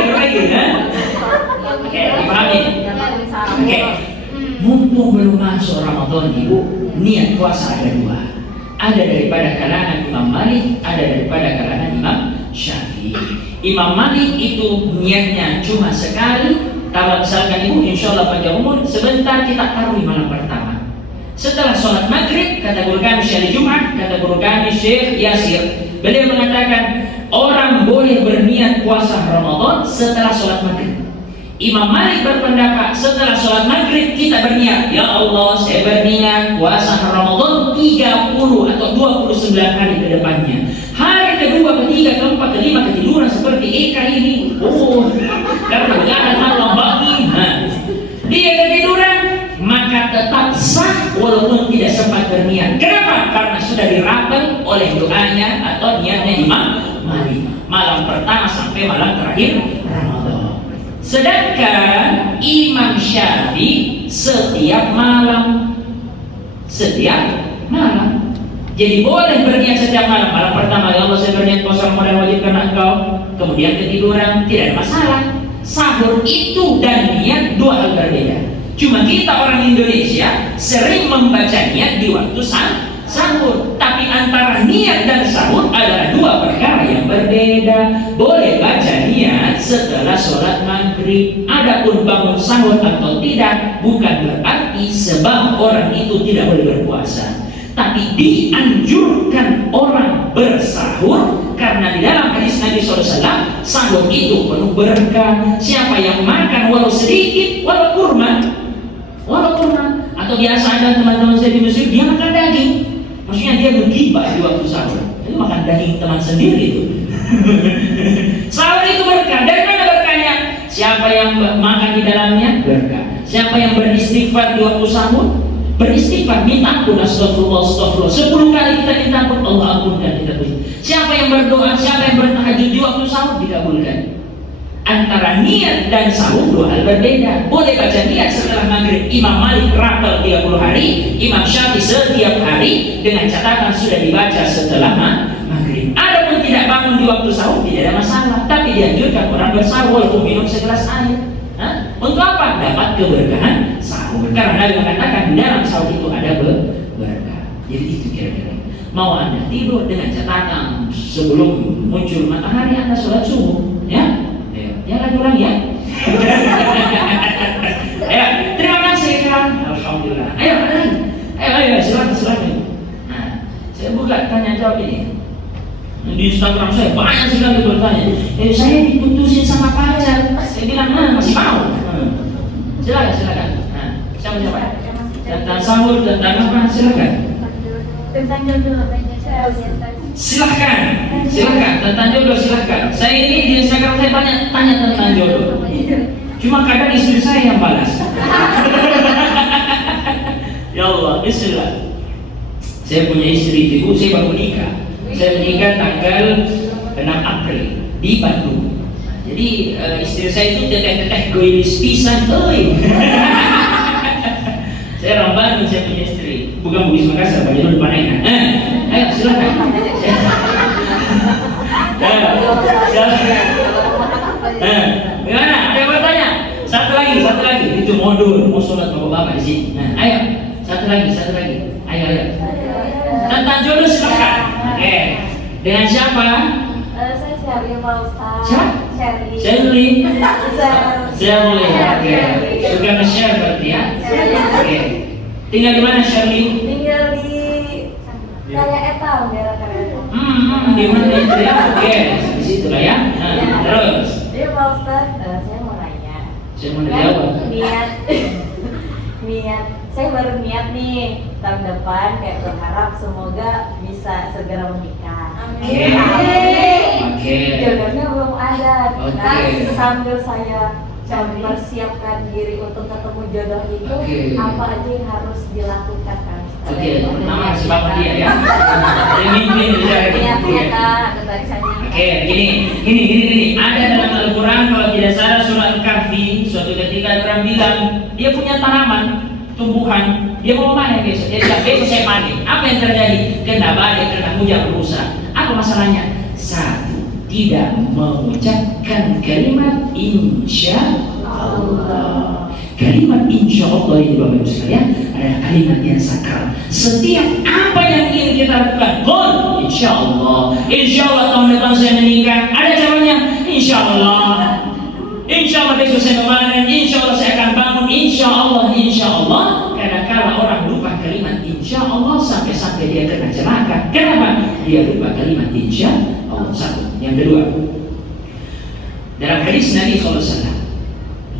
masuk Ramadan Ibu, niat puasa ada dua. Ada daripada kalangan Imam Malik, ada daripada kalangan Imam Syafi'i. Imam Malik itu niatnya cuma sekali. Kalau misalkan Ibu, insya Allah panjang umur, sebentar kita taruh malam pertama. Setelah sholat maghrib, kata guru kami Syekh Jumat, kata guru kami Syekh Yasir, beliau mengatakan orang boleh berniat puasa Ramadan setelah sholat maghrib. Imam Malik berpendapat setelah sholat maghrib kita berniat, ya Allah saya berniat puasa Ramadan 30 atau 29 hari ke depannya. Hari kedua, ketiga, keempat, kelima ketiduran seperti Eka ini. Karena begadang malam bagi. Dia ketiduran, maka tetap sah walaupun tidak sempat berniat. Kenapa? Karena sudah dirapel oleh doanya atau niatnya Imam Malik. Malam pertama sampai malam terakhir Ramadan. Sedangkan Imam Syafi'i setiap malam. Jadi boleh berniat setiap malam. Malam pertama, ya Allah saya berniat puasa Ramadan wajib karena Engkau. Kemudian ketiduran, tidak ada masalah. Sahur itu dan niat dua hal berbeda. Cuma kita orang Indonesia sering membaca niat di waktu sahur. Tapi antara niat dan sahur adalah dua perkara yang berbeda. Boleh baca niat setelah sholat maghrib. Adapun bangun sahur atau tidak bukan berarti sebab orang itu tidak boleh berpuasa. Tapi dianjurkan orang bersahur karena di dalam hadis Nabi SAW sahur itu penuh berkah. Siapa yang makan walau sedikit, walau kurma, atau biasa ada teman-teman saya di Mesir dia makan daging. Maksudnya dia bergibah di waktu sahur. Itu makan daging teman sendiri itu. Sahur itu berkah. Dari mana berkahnya? Siapa yang makan di dalamnya berkah. Siapa yang beristighfar di waktu sahur, beristighfar, minta ampun, astagfirullah, 10 kali kita minta ampun, Allah ampunkan kita. Siapa yang berdoa, siapa yang bertahajud di waktu sahur dikabulkan. Antara niat dan sahur dua hal berbeda. Boleh baca niat setelah maghrib. Imam Malik rapel 30 hari, Imam Syafi'i setiap hari dengan catatan sudah dibaca setelah maghrib. Adapun tidak bangun di waktu sahur tidak ada masalah, tapi dianjurkan orang bersahur walaupun minum segelas air. Untuk apa? Dapat keberkahan sahur. Karena Nabi mengatakan di dalam sahur itu ada berkah. Jadi itu kira-kira. Mau Anda tidur dengan catatan sebelum muncul matahari Anda sholat subuh, ya? Jangan kurang ya. Ayo, terima kasih kan. Alhamdulillah. Ayo, silakan. Nah, saya buka tanya jawab ini. Di Instagram saya banyak sekali bertanya. Saya diputusin sama pacar. Saya bilang, masih mau. Silakan. Nah, siapa? Tentang sahur, tentang apa? Silakan. Tentang jodoh. Silahkan tentang jodoh silahkan. Saya ini di Instagram saya banyak tanya tentang jodoh. Cuma kadang istri saya yang balas. Ya Allah, bismillah. Saya punya istri Ibu, saya baru menikah. Saya menikah tanggal 6 April di Bandung. Jadi istri saya itu teteh goilis pisan, Saya orang Bandung, saya punya istri. Bukan Bugis Makassar, Banyak depan enak. Ayo silakan. Gimana? Ada yang bertanya? Satu lagi. Itu modul, mau sholat bapak-bapak di sini. Nah, ayo. Satu lagi. Ayo. Tentang jodoh silakan. Oke. Dengan siapa? Saya Sherly Pak Ustaz. Sherly. Oke. Sherly. Suka nge-share berarti ya? Oke. Tinggal di mana Sherly? Tinggal di Karya Eta, daerah Karya Eta. Di mana itu ya? Oke, di situ lah ya. Nah, terus. Jadi Pak Ustaz, saya mau nanya. Saya mau jawab. Niat. Saya baru niat nih tahun depan kayak berharap semoga bisa segera menikah. Oke. Jodohnya belum ada. Oke. Nah, sambil saya mempersiapkan diri untuk ketemu jodoh itu, apa aja yang harus dilakukan kan? Oke, pertama kasih bapak dia ya. Oke, gini. Ada dalam Al-Quran kalau tidak salah surah Al-Kahfi, suatu ketika orang bilang dia punya tanaman, tumbuhan, dia mau panen besok. Dia bilang besok saya panen. Apa yang terjadi? Kena badai, kena hujan rusak. Apa masalahnya? Satu, tidak mengucapkan kalimat insya Allah. Kalimat insya Allah ini Bapak Ibu sekalian adalah kalimat yang sakral. Setiap apa yang ingin kita lakukan, goal, insya Allah tahun depan saya menikah, ada caranya, insya Allah besok saya memanen, insya Allah saya akan bangun, insya Allah. Karena kalau orang lupa kalimat insya Allah sampai dia kena celaka. Kenapa? Dia lupa kalimat insya Allah. Satu. Yang kedua, dalam hadis Nabi SAW,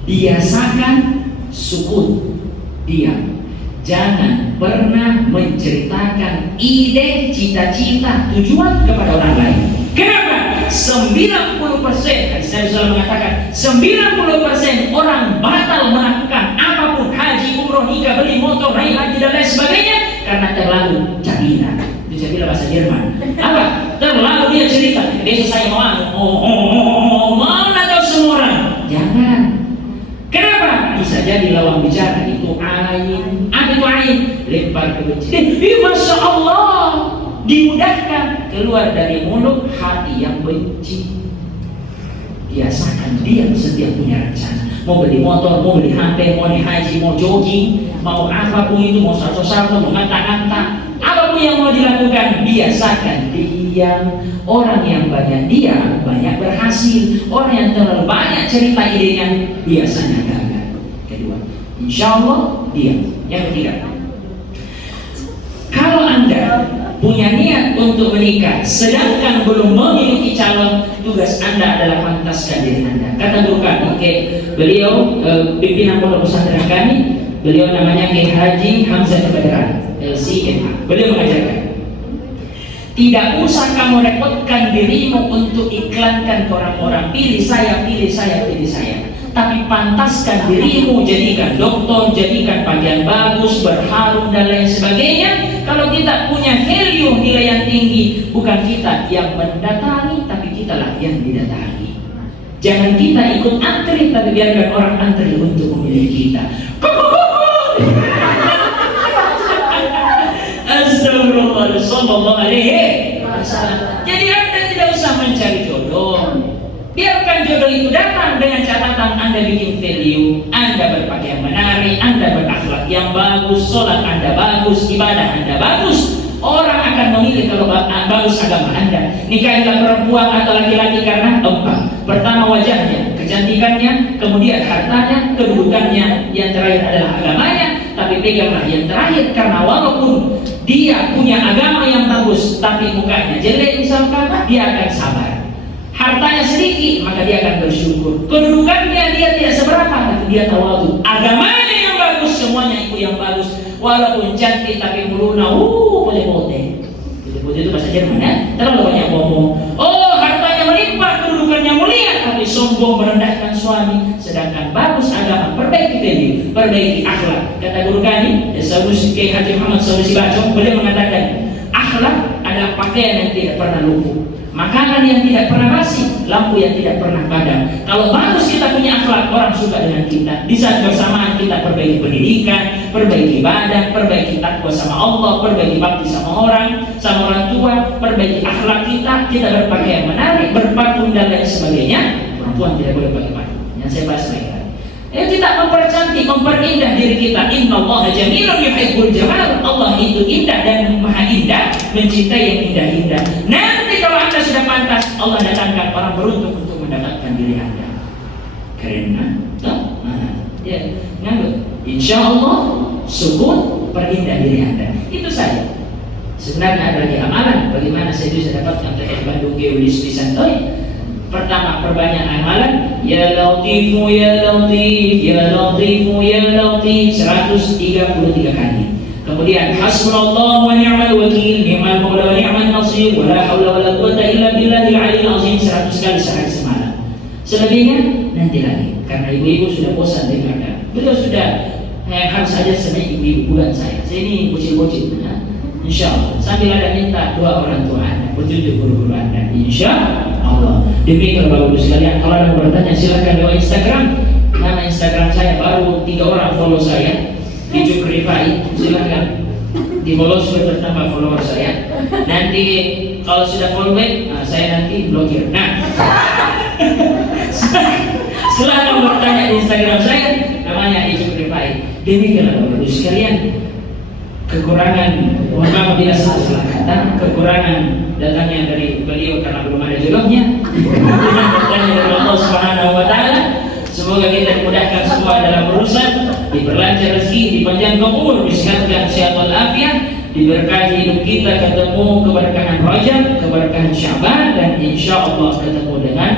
biasakan sukun, diam. Jangan pernah menceritakan ide, cita-cita, tujuan kepada orang lain. Kenapa? 90%, hadis Nabi SAW mengatakan 90% orang batal melakukan apapun, haji, umroh, nikah, beli motor, naik haji dan lain sebagainya karena terlalu cabina. Itu cabina bahasa Jerman. Apa? Terlalu dia cerita, besok saya mau tahu semua orang. Jangan. Kenapa? Bisa jadi lawan bicara itu ain. Apa itu ain? Lempar kebencian. Masya Allah, dimudahkan keluar dari mulut hati yang benci. Biasakan diam setiap punya rencana. Mau beli motor, mau beli HP, mau naik haji, mau jogging, mau apapun itu, mau salto-salto, mau nganta-nganta, apapun yang mau dilakukan, biasakan diam. Orang yang banyak diam banyak berhasil. Orang yang terlalu banyak cerita idenya biasanya gagal. Kedua, insya Allah diam. Yang ketiga, kalau Anda punya niat untuk menikah sedangkan belum memiliki calon, tugas Anda adalah pantaskan diri Anda. Kata guru kami, beliau pimpinan pondok pesantren kami, beliau namanya Kiai Haji Hamzah Badran LCMA. Beliau mengajarkan, tidak usah kamu repotkan dirimu untuk iklankan ke orang-orang, pilih saya. Tapi pantaskan dirimu, jadikan doktor, jadikan pakaian bagus, berharum dan lain sebagainya. Kalau kita punya value, nilai yang tinggi, bukan kita yang mendatangi, tapi kitalah yang didatangi. Jangan kita ikut antri, tapi biarkan orang antri untuk memilih kita. Astagfirullah, sallallahu alaihi wasallam. Jadi Anda tidak usah mencari jodoh. Biarkan jodoh itu datang dengan catatan Anda bikin value, Anda berpakaian menarik, Anda berakhlak yang bagus, sholat Anda bagus, ibadah Anda bagus. Orang akan memilih kalau bagus agama Anda. Nikahilah perempuan atau laki-laki karena empat. Pertama wajahnya, kecantikannya, kemudian hartanya, kedudukannya, yang terakhir adalah agamanya. Tapi peganglah yang terakhir, karena walaupun dia punya agama yang bagus tapi mukanya jelek misalkan, dia akan sabar. Hartanya sedikit, maka dia akan bersyukur. Kedudukannya dia tidak seberapa, tapi dia tawadhu. Agamanya yang bagus, semuanya itu yang bagus. Walaupun cantik tapi muluna, pote-pote. Pote-pote itu bahasa Jerman ya. Terlalu banyak ngomong. Oh, hartanya melimpah, kedudukannya mulia, tapi sombong merendahkan suami. Sedangkan bagus agama, perbaiki value, perbaiki akhlak. Kata guru kami, Kiai Haji Muhammad Sanusi Bacong, beliau mengatakan, akhlak adalah pakaian yang tidak pernah lumpuh, makanan yang tidak pernah basi, lampu yang tidak pernah padam. Kalau bagus kita punya akhlak, orang suka dengan kita. Di saat bersamaan kita perbaiki pendidikan, perbaiki ibadah, perbaiki takwa sama Allah, perbaiki bakti sama orang tua, perbaiki akhlak kita berpakaian menarik, berparfum dan lain sebagainya. Perempuan tidak boleh pakai parfum. Yang saya bahas lagi. Kita mempercantik, memperindah diri kita. Innallaha jamilun yuhibbul jamal. Allah itu indah dan maha indah, mencintai yang indah-indah. Nanti kalau Anda sudah pantas, Allah datangkan orang beruntung untuk mendapatkan diri Anda. Keren kan? Ya, nganggur. Insya Allah sukun, perindah diri Anda. Itu saja. Sebenarnya ada lagi amalan. Bagaimana saya bisa dapatkan TKI Bandung Geolis Pisantoy? Pertama, perbanyak amalan. Ya Latifu, Ya Latif, Ya Latifu, Ya Latif 133 kali. Kemudian hasbunallahu wa ni'mal wakil, ni'mal maula wa ni'mal nasir, wa la haula wa la quwwata illa billahil aliyyil azim 100 kali sehari semalam. Selebihnya nanti lagi, karena ibu-ibu sudah bosan dengarkan. Beliau sudah harus saja sebagai ibu-ibu, bukan saya. Saya ini bocil-bocil. Insya Allah sambil ada minta doa orang tua Anda, petunjuk guru-guru Anda. Insya Allah. Demikian Bapak Ibu sekalian, kalau ada bertanya silakan lewat Instagram. Nama Instagram saya baru 3 orang follow saya. Di Rifai, silakan di follow supaya bertambah follower saya. Nanti kalau sudah follow back, saya nanti blokir. Nah, silakan bertanya di Instagram saya, namanya Ijub Rifai. Demikian Bapak Ibu sekalian. kekurangan, mohon maaf bila salah kata, kekurangan datangnya dari beliau karena belum ada jodohnya, datangnya dari Allah Subhanahu wa Ta'ala. Semoga kita dimudahkan semua dalam urusan, diperlancar rezeki, dipanjangkan umur, disehatkan sehat walafiat, diberkahi hidup kita, ketemu keberkahan Rajab, keberkahan Syaban, dan insya Allah ketemu dengan